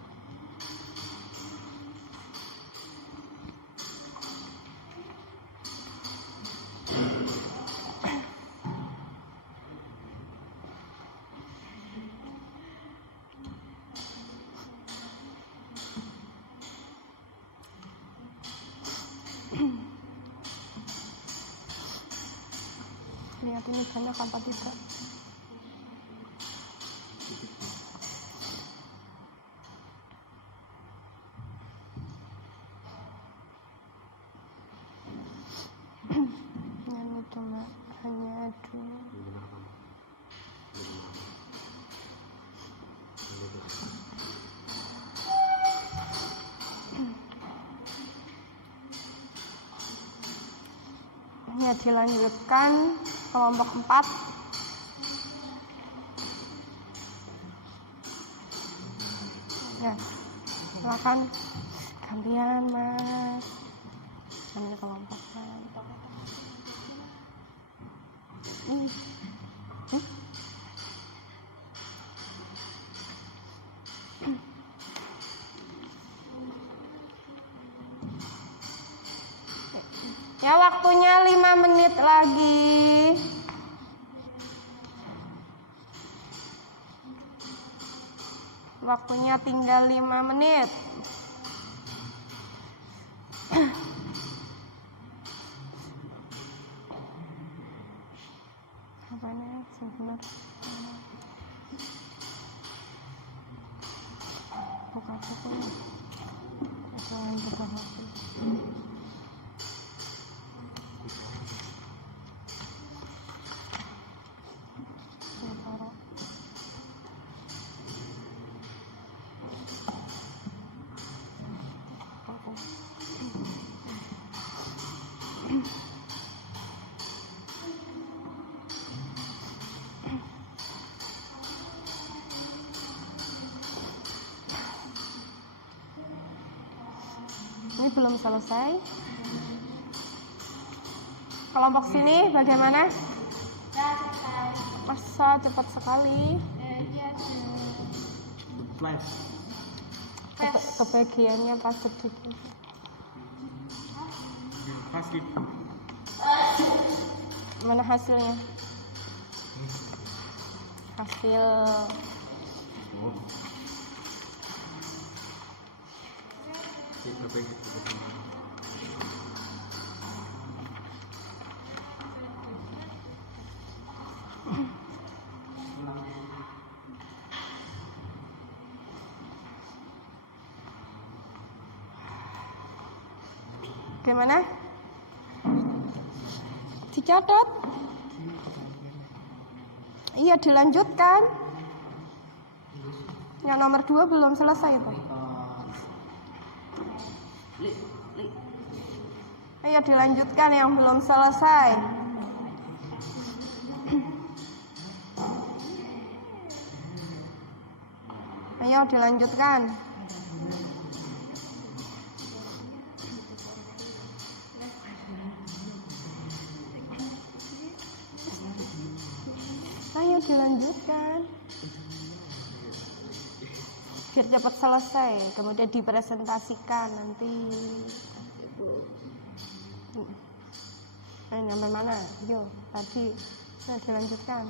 Lihat ini banyak apa tidak. Ini cuma hanya dua. Ya, dilanjutkan kelompok 4. Ya, silakan gantian Mas. Ambil kelompok 4. Ya, waktunya 5 menit lagi. Waktunya tinggal 5 menit. Apa ini sebenarnya? Buka bukunya. Itu yang juga masih. Ini belum selesai. Kelompok sini bagaimana? Masa cepat sekali. Kebagiannya pas sedikit. Mana hasilnya? Hasil gimana? Dicatat? Iya, dilanjutkan. Yang nomor 2 belum selesai itu. Ayo dilanjutkan yang belum selesai. Ayo dilanjutkan. Ayo dilanjutkan. Biar cepat selesai, kemudian dipresentasikan nanti. Nah, sampai mana? Yo, tadi. Nah, dilanjutkan.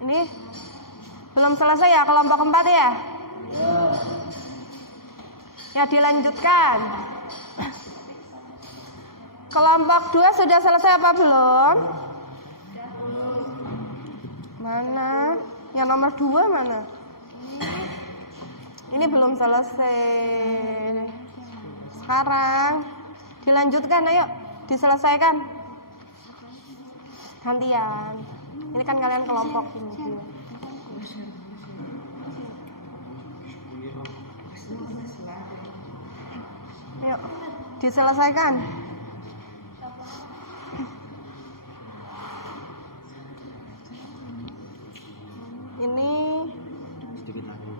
Ini belum selesai ya kelompok 4 ya? Ya, dilanjutkan. Kelompok 2 sudah selesai apa belum? Mana? Yang nomor 2 mana? Ini belum selesai. Sekarang dilanjutkan, ayo diselesaikan. Gantian. Ini kan kalian kelompok ini. Ayo diselesaikan. Ini sedikit lagi.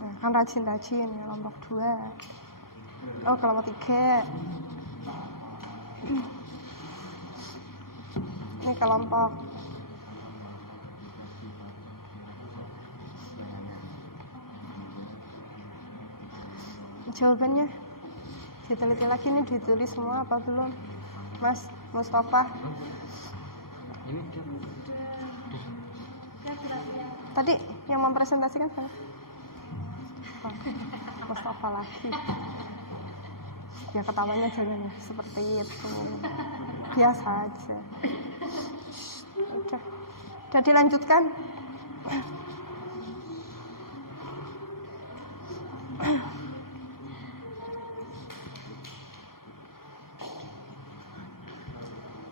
nah, kan rajin-rajin ya, kelompok 2. Oh, kelompok 3. Ini kelompok jawabannya diteliti lagi, nih ditulis semua apa belum, Mas Mustafa? Tadi yang mempresentasikan siapa? Oh, Mustafa lagi. Ya ketawanya jangan seperti itu, biasa aja. Udah dilanjutkan.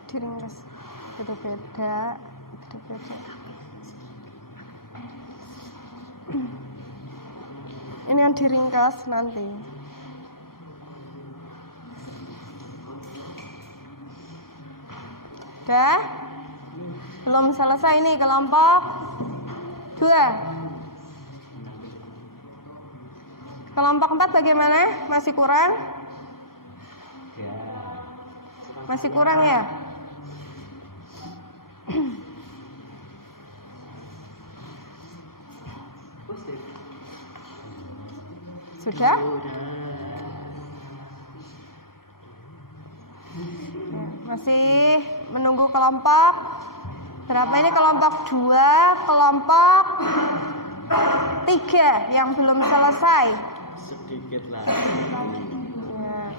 Diringkas, beda-beda. Ini yang diringkas nanti. Udah? Belum selesai ini kelompok 2. Kelompok 4 bagaimana? Masih kurang? Masih kurang ya? Sudah? Ya, masih menunggu kelompok berapa ini? Kelompok 2, kelompok 3 yang belum selesai. Sedikit lagi. Ya.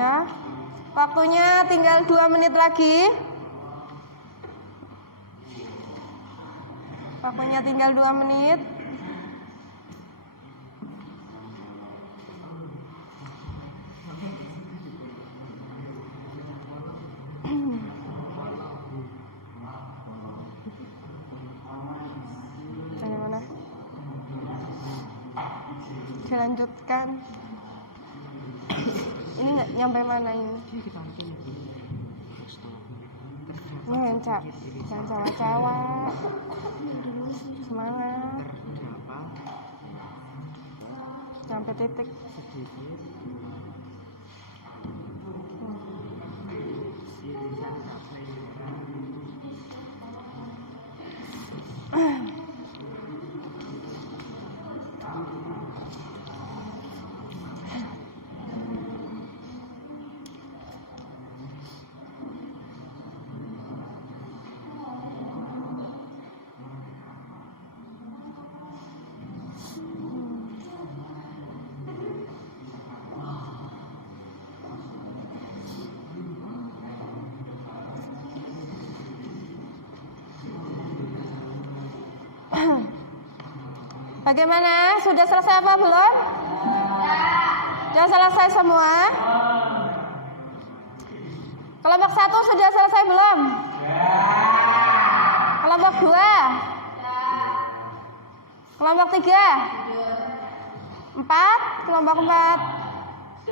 Ya, waktunya tinggal 2 menit lagi. Waktunya tinggal 2 menit. Bagaimana? Dilanjutkan. Ini nggak nyampe mana ini? Ini hencak, jangan cewek-cewek. Semangat. Sampai titik. Bagaimana? Sudah selesai apa belum? Sudah selesai semua? Kelompok 1 sudah selesai belum? Kelompok 2? Kelompok 3? 4? Kelompok 4?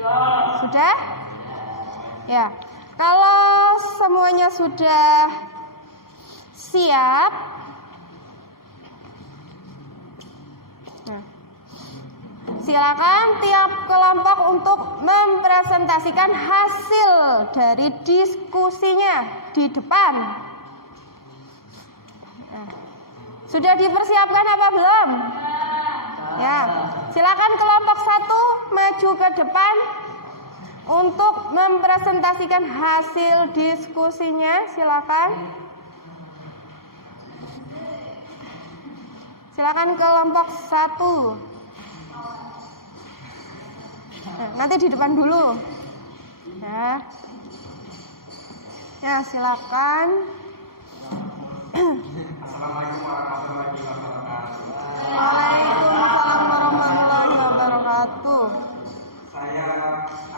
Sudah? Ya. Kalau semuanya sudah siap, silakan tiap kelompok untuk mempresentasikan hasil dari diskusinya di depan. Sudah dipersiapkan apa belum? Ya, silakan kelompok 1 maju ke depan untuk mempresentasikan hasil diskusinya. Silakan. Silakan kelompok 1. Nah, nanti di depan dulu. Ya. Ya, silakan. Assalamualaikum warahmatullahi wabarakatuh. Waalaikumsalam warahmatullahi wabarakatuh. Saya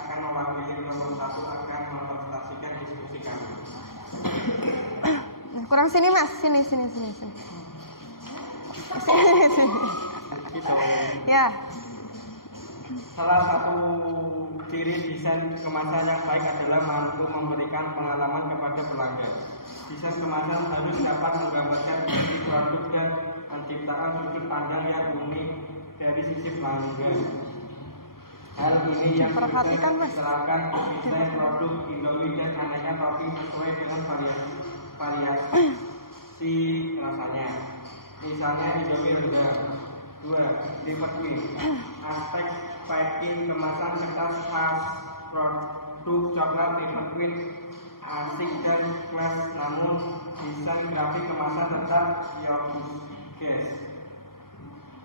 akan mewakili kelompok 1 akan mempresentasikan diskusi kami. Nah, kurang sini Mas, sini. Sini. Ya. Salah satu ciri desain kemasan yang baik adalah mampu memberikan pengalaman kepada pelanggan. Desain kemasan harus dapat menggambarkan isi produk dan menciptakan sudut pandang yang unik dari sisi pelanggan. Hal ini yang Perhatikan, Mas. diterapkan di desain produk Indomie dan aneka topping sesuai dengan variasi rasanya. Misalnya Indomie rendang. 2. Liverpool. Aspek packing kemasan kertas khas produk coklat Liverpool asik dan kelas, namun desain grafik kemasan tetap guys.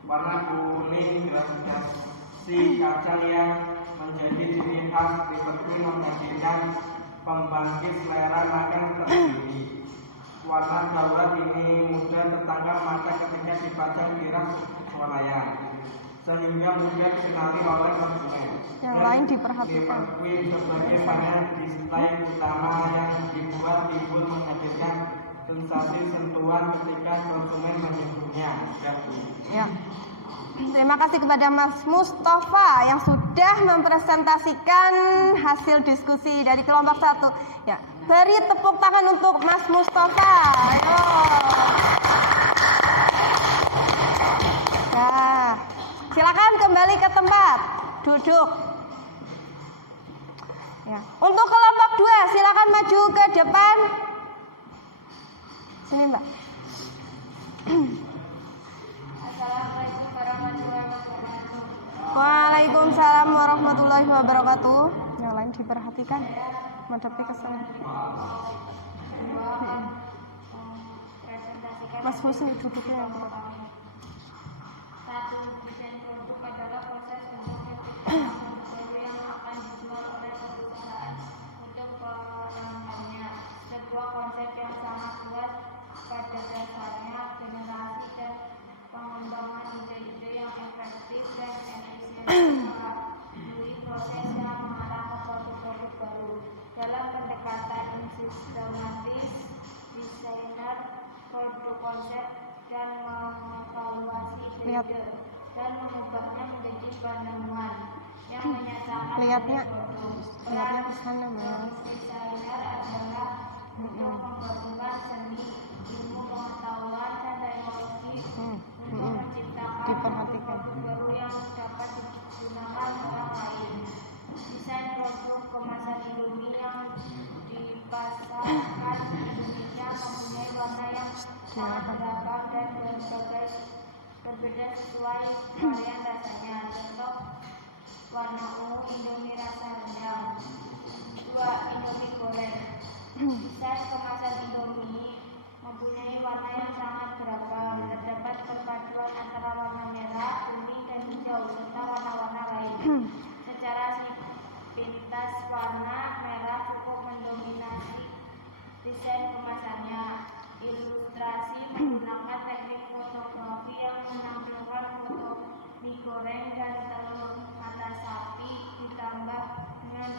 Warna kuning gradasi kacang yang menjadi ciri khas Liverpool menghasilkan pembangkit selera makan tersendiri. Warna coklat ini mudah tertangkap mata ketika dipajang di rak swalayan, sehingga mudah dikenali oleh konsumen. Yang lain diperhatikan. Liverpool sebagai panel display utama yang dibuat timbul menghadirkan sensasi sentuhan ketika konsumen menyentuhnya. Ya. Terima kasih kepada Mas Mustafa yang sudah mempresentasikan hasil diskusi dari kelompok 1. Ya, beri tepuk tangan untuk Mas Mustafa. Ayo. Ya, silakan kembali ke tempat duduk. Ya, untuk kelompok 2 silakan maju ke depan. Sini Mbak. Assalamualaikum warahmatullahi wabarakatuh. Waalaikumsalam warahmatullahi wabarakatuh. Yang lain diperhatikan. Menghadapi ke sana. Presentasikan Mas Husni duduknya yang berat. satu. Desain produk adalah proses untuk menciptakan produk baru yang akan dijual oleh perusahaan untuk pelanggannya. Sebuah konsep yang sangat luas pada dasarnya, generasi dan pengembangan ide-ide yang efektif dan efisien melalui proses yang mengarah ke produk-produk baru. Dalam pendekatan sistematis, desainer produk konsep dan mengevaluasi ide dan mengubahnya menjadi penemuan yang menyatakan Lihatnya peran ke sana Mas. desainer adalah untuk menggabungkan seni, ilmu pengetahuan dan teknologi untuk menciptakan Diperhatikan. produk baru yang dapat digunakan orang lain. Desain produk kemasan Indomie yang dipasarkan di Indonesia mempunyai warna yang sangat beragam dan berbeda sesuai varian rasanya. Contoh, warna ungu Indomie rasa rendang. 2. Indomie goreng. Desain kemasan Indomie mempunyai warna yang sangat beragam. Terdapat perpaduan antara warna merah, kuning, dan hijau serta warna-warna lain. Secara sepintas warna merah cukup mendominasi desain kemasannya. Ilustrasi menggunakan teknik fotografi yang menampilkan foto mie goreng dan telur mata sapi ditambah dengan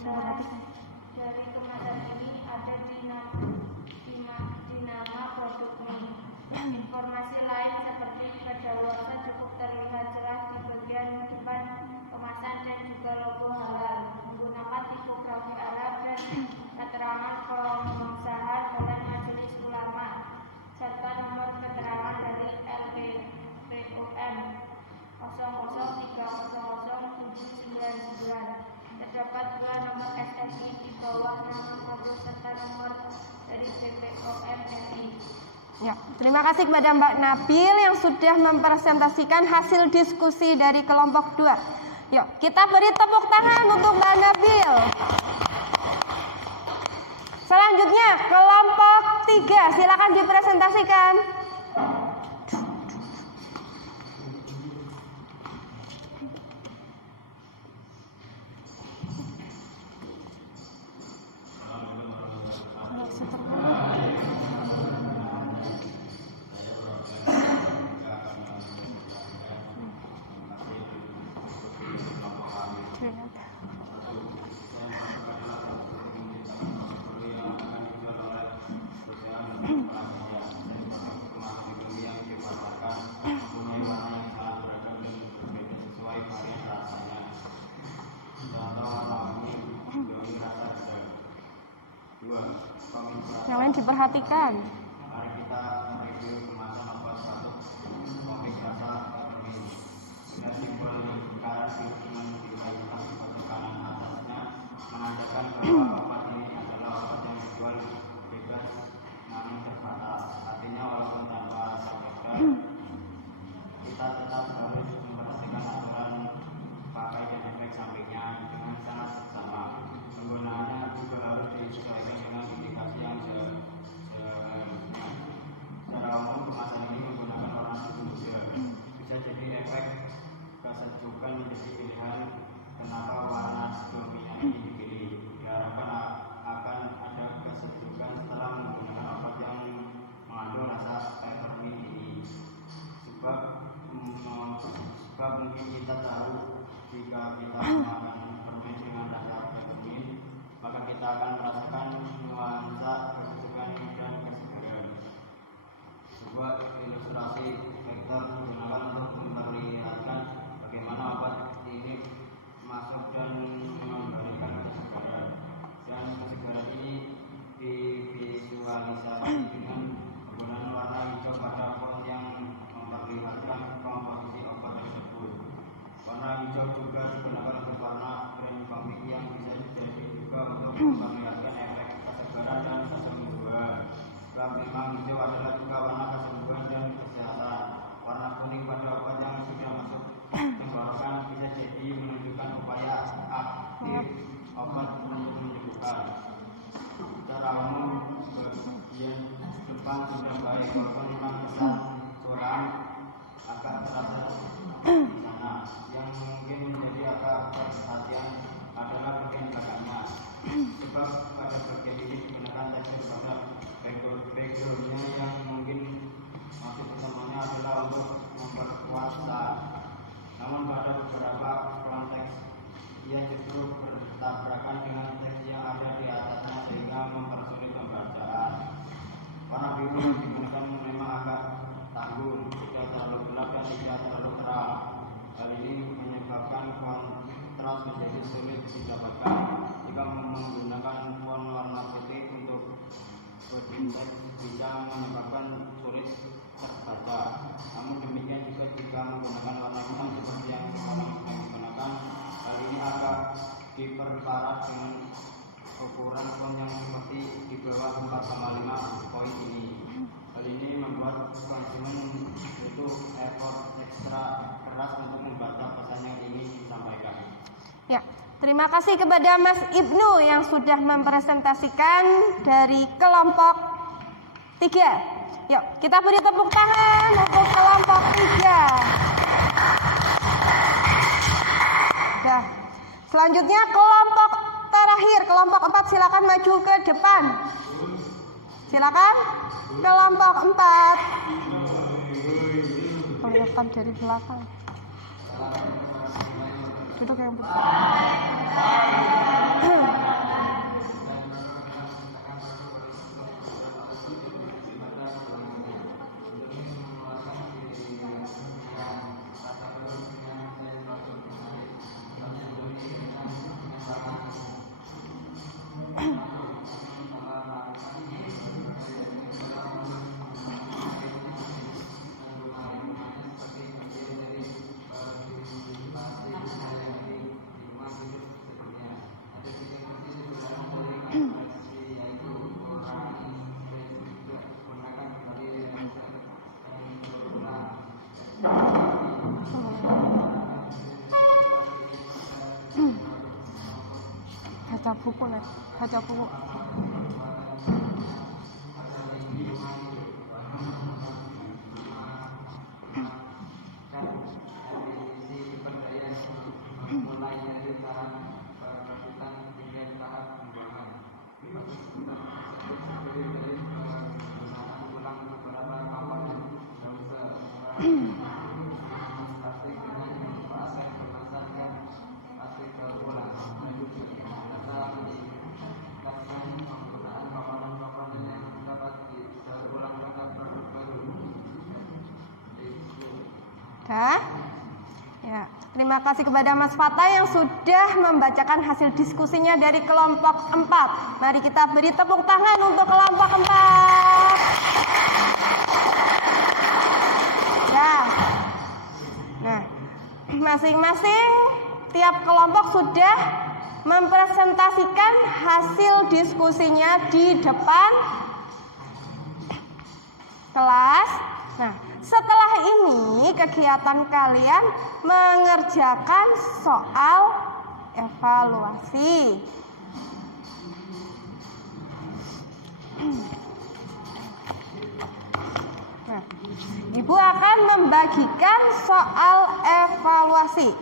dari kemasan ini ada di nama produk mie. Informasi lain seperti kadaluarsa cukup terlihat jelas di bagian depan kemasan dan juga logo halal menggunakan tipografi Arab dan keterangan pengusaha oleh Majelis Ulama serta nomor keterangan dari LPPOM 003000799. Terdapat pula nomor SNI di bawah nama produk serta nomor dari BPOM RI. Ya, terima kasih kepada Mbak Nabil yang sudah mempresentasikan hasil diskusi dari kelompok 2. Yuk, kita beri tepuk tangan untuk Mbak Nabil. Selanjutnya, kelompok 3, silakan dipresentasikan. Yang lain diperhatikan. Mari kita mereview kemasan obat batuk komik rasa ekonomi. Dengan simbol lingkaran dengan dikaitkan pada kanan atasnya menandakan bahwa obat ini adalah obat yang dijual bebas namun terbatas. Artinya walaupun tanpa sabda, kita tetap harus memperhatikan aturan pakai dan efek sampingnya dengan sangat seksama. Penggunaannya juga harus disesuaikan dengan indikasi yang secara umum kemasan ini menggunakan warna biru muda. Bisa jadi efek kesejukan menjadi pilihan kenapa warna dominan ini dipilih. Diharapkan akan ada kesejukan setelah menggunakan obat yang mengandung rasa peppermint ini. Sebab mungkin kita tahu jika kita makan permen dengan rasa peppermint, maka kita akan merasakan nuansa kesejukan dan kesegaran. Sebuah ilustrasi vektor digunakan untuk memperlihatkan bagaimana obat ini masuk dan memberikan kesegaran. Dan kesegaran ini divisualisasi dengan penggunaan warna hijau pada font yang memperlihatkan komposisi obat tersebut. Warna hijau juga digunakan untuk warna brand komik yang bisa jadi juga untuk memperlihatkan efek kesegaran dan kesembuhan. Sebab memang hijau adalah juga warna kesembuhan dan kesehatan. Warna kuning pada obat yang sudah masuk tenggorokan bisa jadi menunjukkan upaya aktif obat untuk menyembuhkan. Secara umum, bagian depan sudah baik, walaupun memang kesan kurang agak terasa di sana. Yang mungkin menjadi agak perhatian adalah bagian belakangnya. Sebab pada bagian ini digunakan tekstur pada backgroundnya yang mungkin masih utamanya adalah untuk memperkuat stand. Namun pada beberapa konteks ia justru bertabrakan dengan teks yang ada di atasnya sehingga mempersulit pembacaan. Warna biru yang digunakan memang agak tanggung, tidak terlalu gelap dan tidak terlalu terang. Hal ini menyebabkan kontras menjadi sulit didapatkan. Jika menggunakan font warna putih untuk berteks bisa menyebabkan sulit terbaca. Namun demikian juga jika menggunakan warna hitam seperti yang sekarang saya gunakan, hal ini agak diperparah dengan ukuran font yang seperti di bawah 4,5 poin ini. Hal ini membuat konsumen itu effort ekstra keras untuk membaca pesan yang ingin disampaikan. Ya, terima kasih kepada Mas Ibnu yang sudah mempresentasikan dari kelompok 3. Yuk, kita beri tepuk tangan untuk kelompok 3. Nah, selanjutnya kelompok terakhir, kelompok 4, silakan maju ke depan. Silakan, kelompok 4. Kelompok dari belakang. Duduk yang betul. Baca buku nih, baca buku. mulai dari tahap perebutan hingga tahap pembuangan. Terdiri dari penggunaan ulang beberapa komponen browser, statik dengan fase kemasan yang artikel ulang, serta meningkatkan penggunaan komponen-komponen yang dapat didaur ulang pada produk baru. Dah? Ya, terima kasih kepada Mas Fata yang sudah membacakan hasil diskusinya dari kelompok 4. Mari kita beri tepuk tangan untuk kelompok 4. Ya. Nah, masing-masing tiap kelompok sudah mempresentasikan hasil diskusinya di depan kelas. Nah, setelah ini kegiatan kalian mengerjakan soal evaluasi. Nah, Ibu akan membagikan soal evaluasi.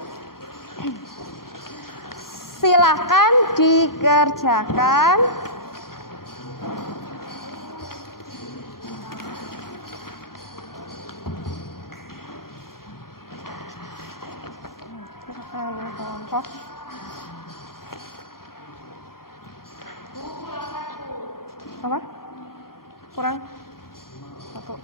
Silakan dikerjakan. Kelompok apa? Kurang satu.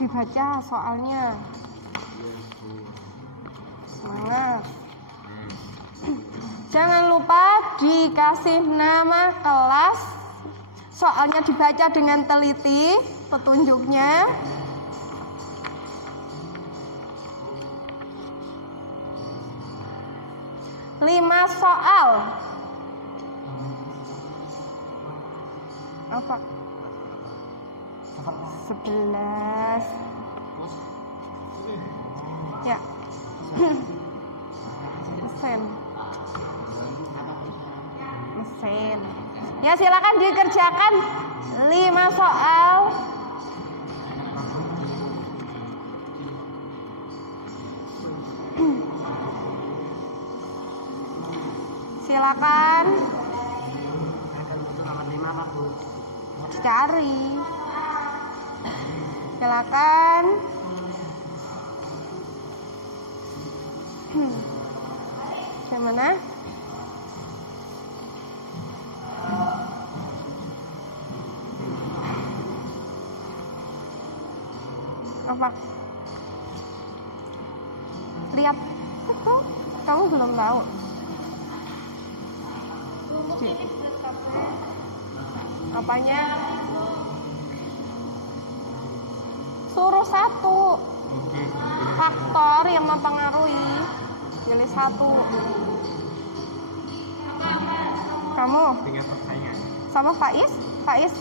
Dibaca soalnya. Semangat. Jangan lupa dikasih nama kelas. Soalnya dibaca dengan teliti petunjuknya. Lima soal. Apa? 11. Ya. Mesin. Ya, silakan dikerjakan 5 soal. Silakan. Cari. Silakan. Gimana? Apa? Lihat itu, kamu belum tahu. Apanya? Suruh satu faktor yang mempengaruhi. Pilih satu. Kamu? Dengan persaingan. Sama Faiz? Faiz?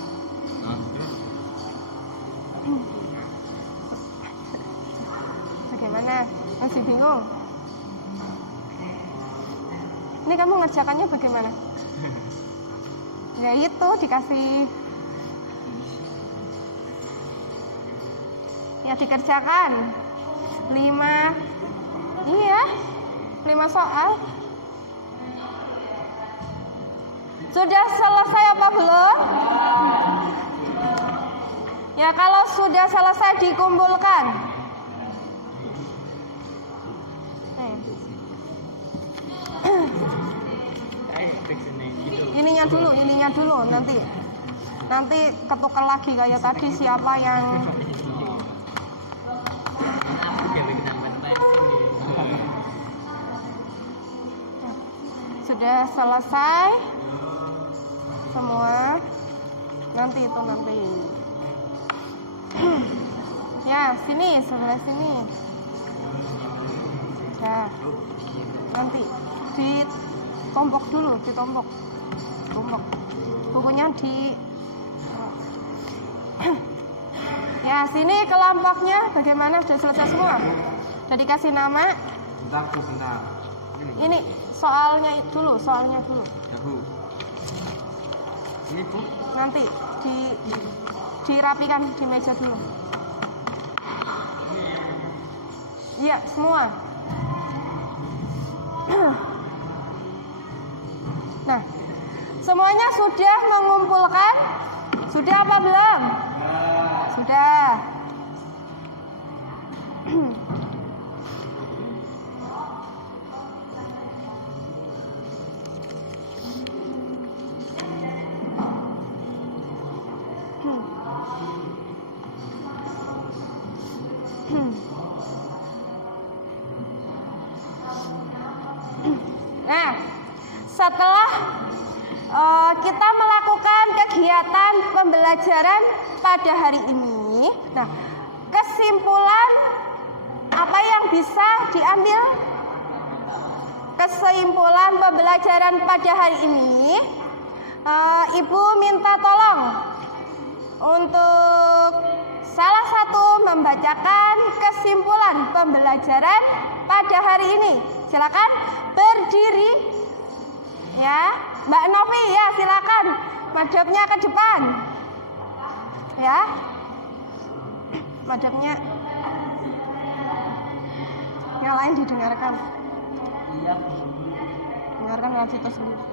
Bagaimana? Masih bingung? Ini kamu ngerjakannya bagaimana? Ya itu dikasih. Ya dikerjakan 5. Iya, 5 soal. Sudah selesai apa belum? Ya kalau sudah selesai dikumpulkan. Ininya dulu nanti ketukar lagi kayak tadi siapa yang sudah selesai semua. Nanti ya sini sebelah sini ya, nanti ditombok dulu, ditombok bukunya Ya, sini kelompoknya bagaimana? Sudah selesai semua? Sudah dikasih nama? Bentar, Bu, bentar. Ini soalnya dulu. Ya, Bu. Ini, Bu. Nanti dirapikan di meja dulu. Iya, semua. Nah, semuanya sudah mengumpulkan? Sudah apa belum? Sudah. Nah, setelah kita melakukan kegiatan pembelajaran pada hari ini, nah, kesimpulan apa yang bisa diambil? Kesimpulan pembelajaran pada hari ini, Ibu minta tolong untuk salah satu membacakan kesimpulan pembelajaran pada hari ini. Silakan berdiri. Ya, Mbak Novi, ya silakan madhabnya ke depan. Ya, madhabnya yang lain didengarkan. Iya, Dengarkan dengan situ sendiri.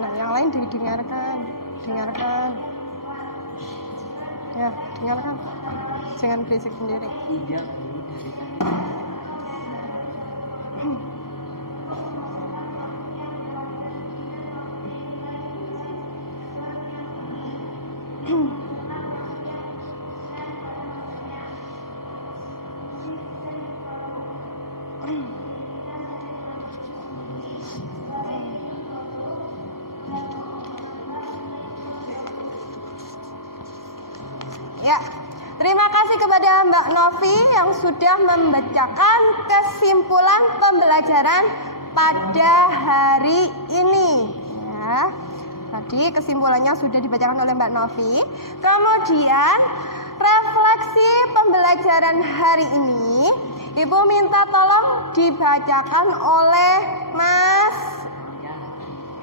Nah, yang lain dengarkan. Ya, dengarkan. Jangan berisik sendiri. iya, Bu. Ya, terima kasih kepada Mbak Novi yang sudah membacakan kesimpulan pembelajaran pada hari ini. Ya, tadi kesimpulannya sudah dibacakan oleh Mbak Novi. Kemudian refleksi pembelajaran hari ini, Ibu minta tolong dibacakan oleh Mas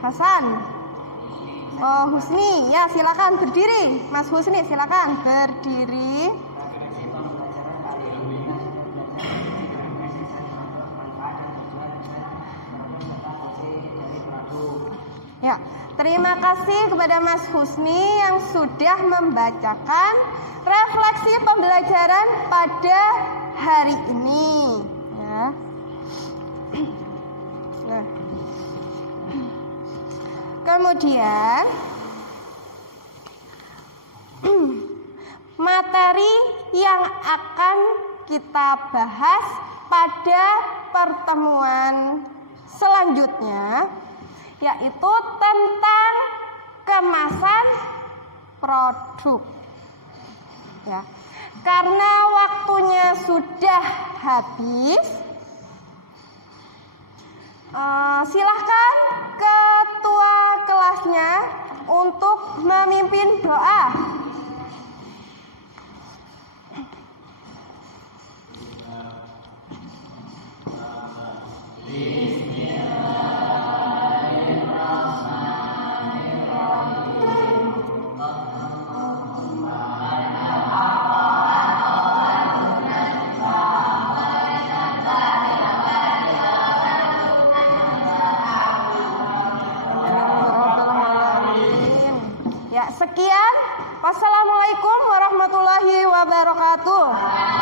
Hasan. Oh, Husni, ya silakan berdiri. Mas Husni, silakan berdiri. Ya, terima kasih kepada Mas Husni yang sudah membacakan refleksi pembelajaran pada hari ini. Ya. Nah. Kemudian materi yang akan kita bahas pada pertemuan selanjutnya yaitu tentang kemasan produk. Ya. Karena waktunya sudah habis, silahkan ketua kelasnya untuk memimpin doa. Sekian, wassalamualaikum warahmatullahi wabarakatuh.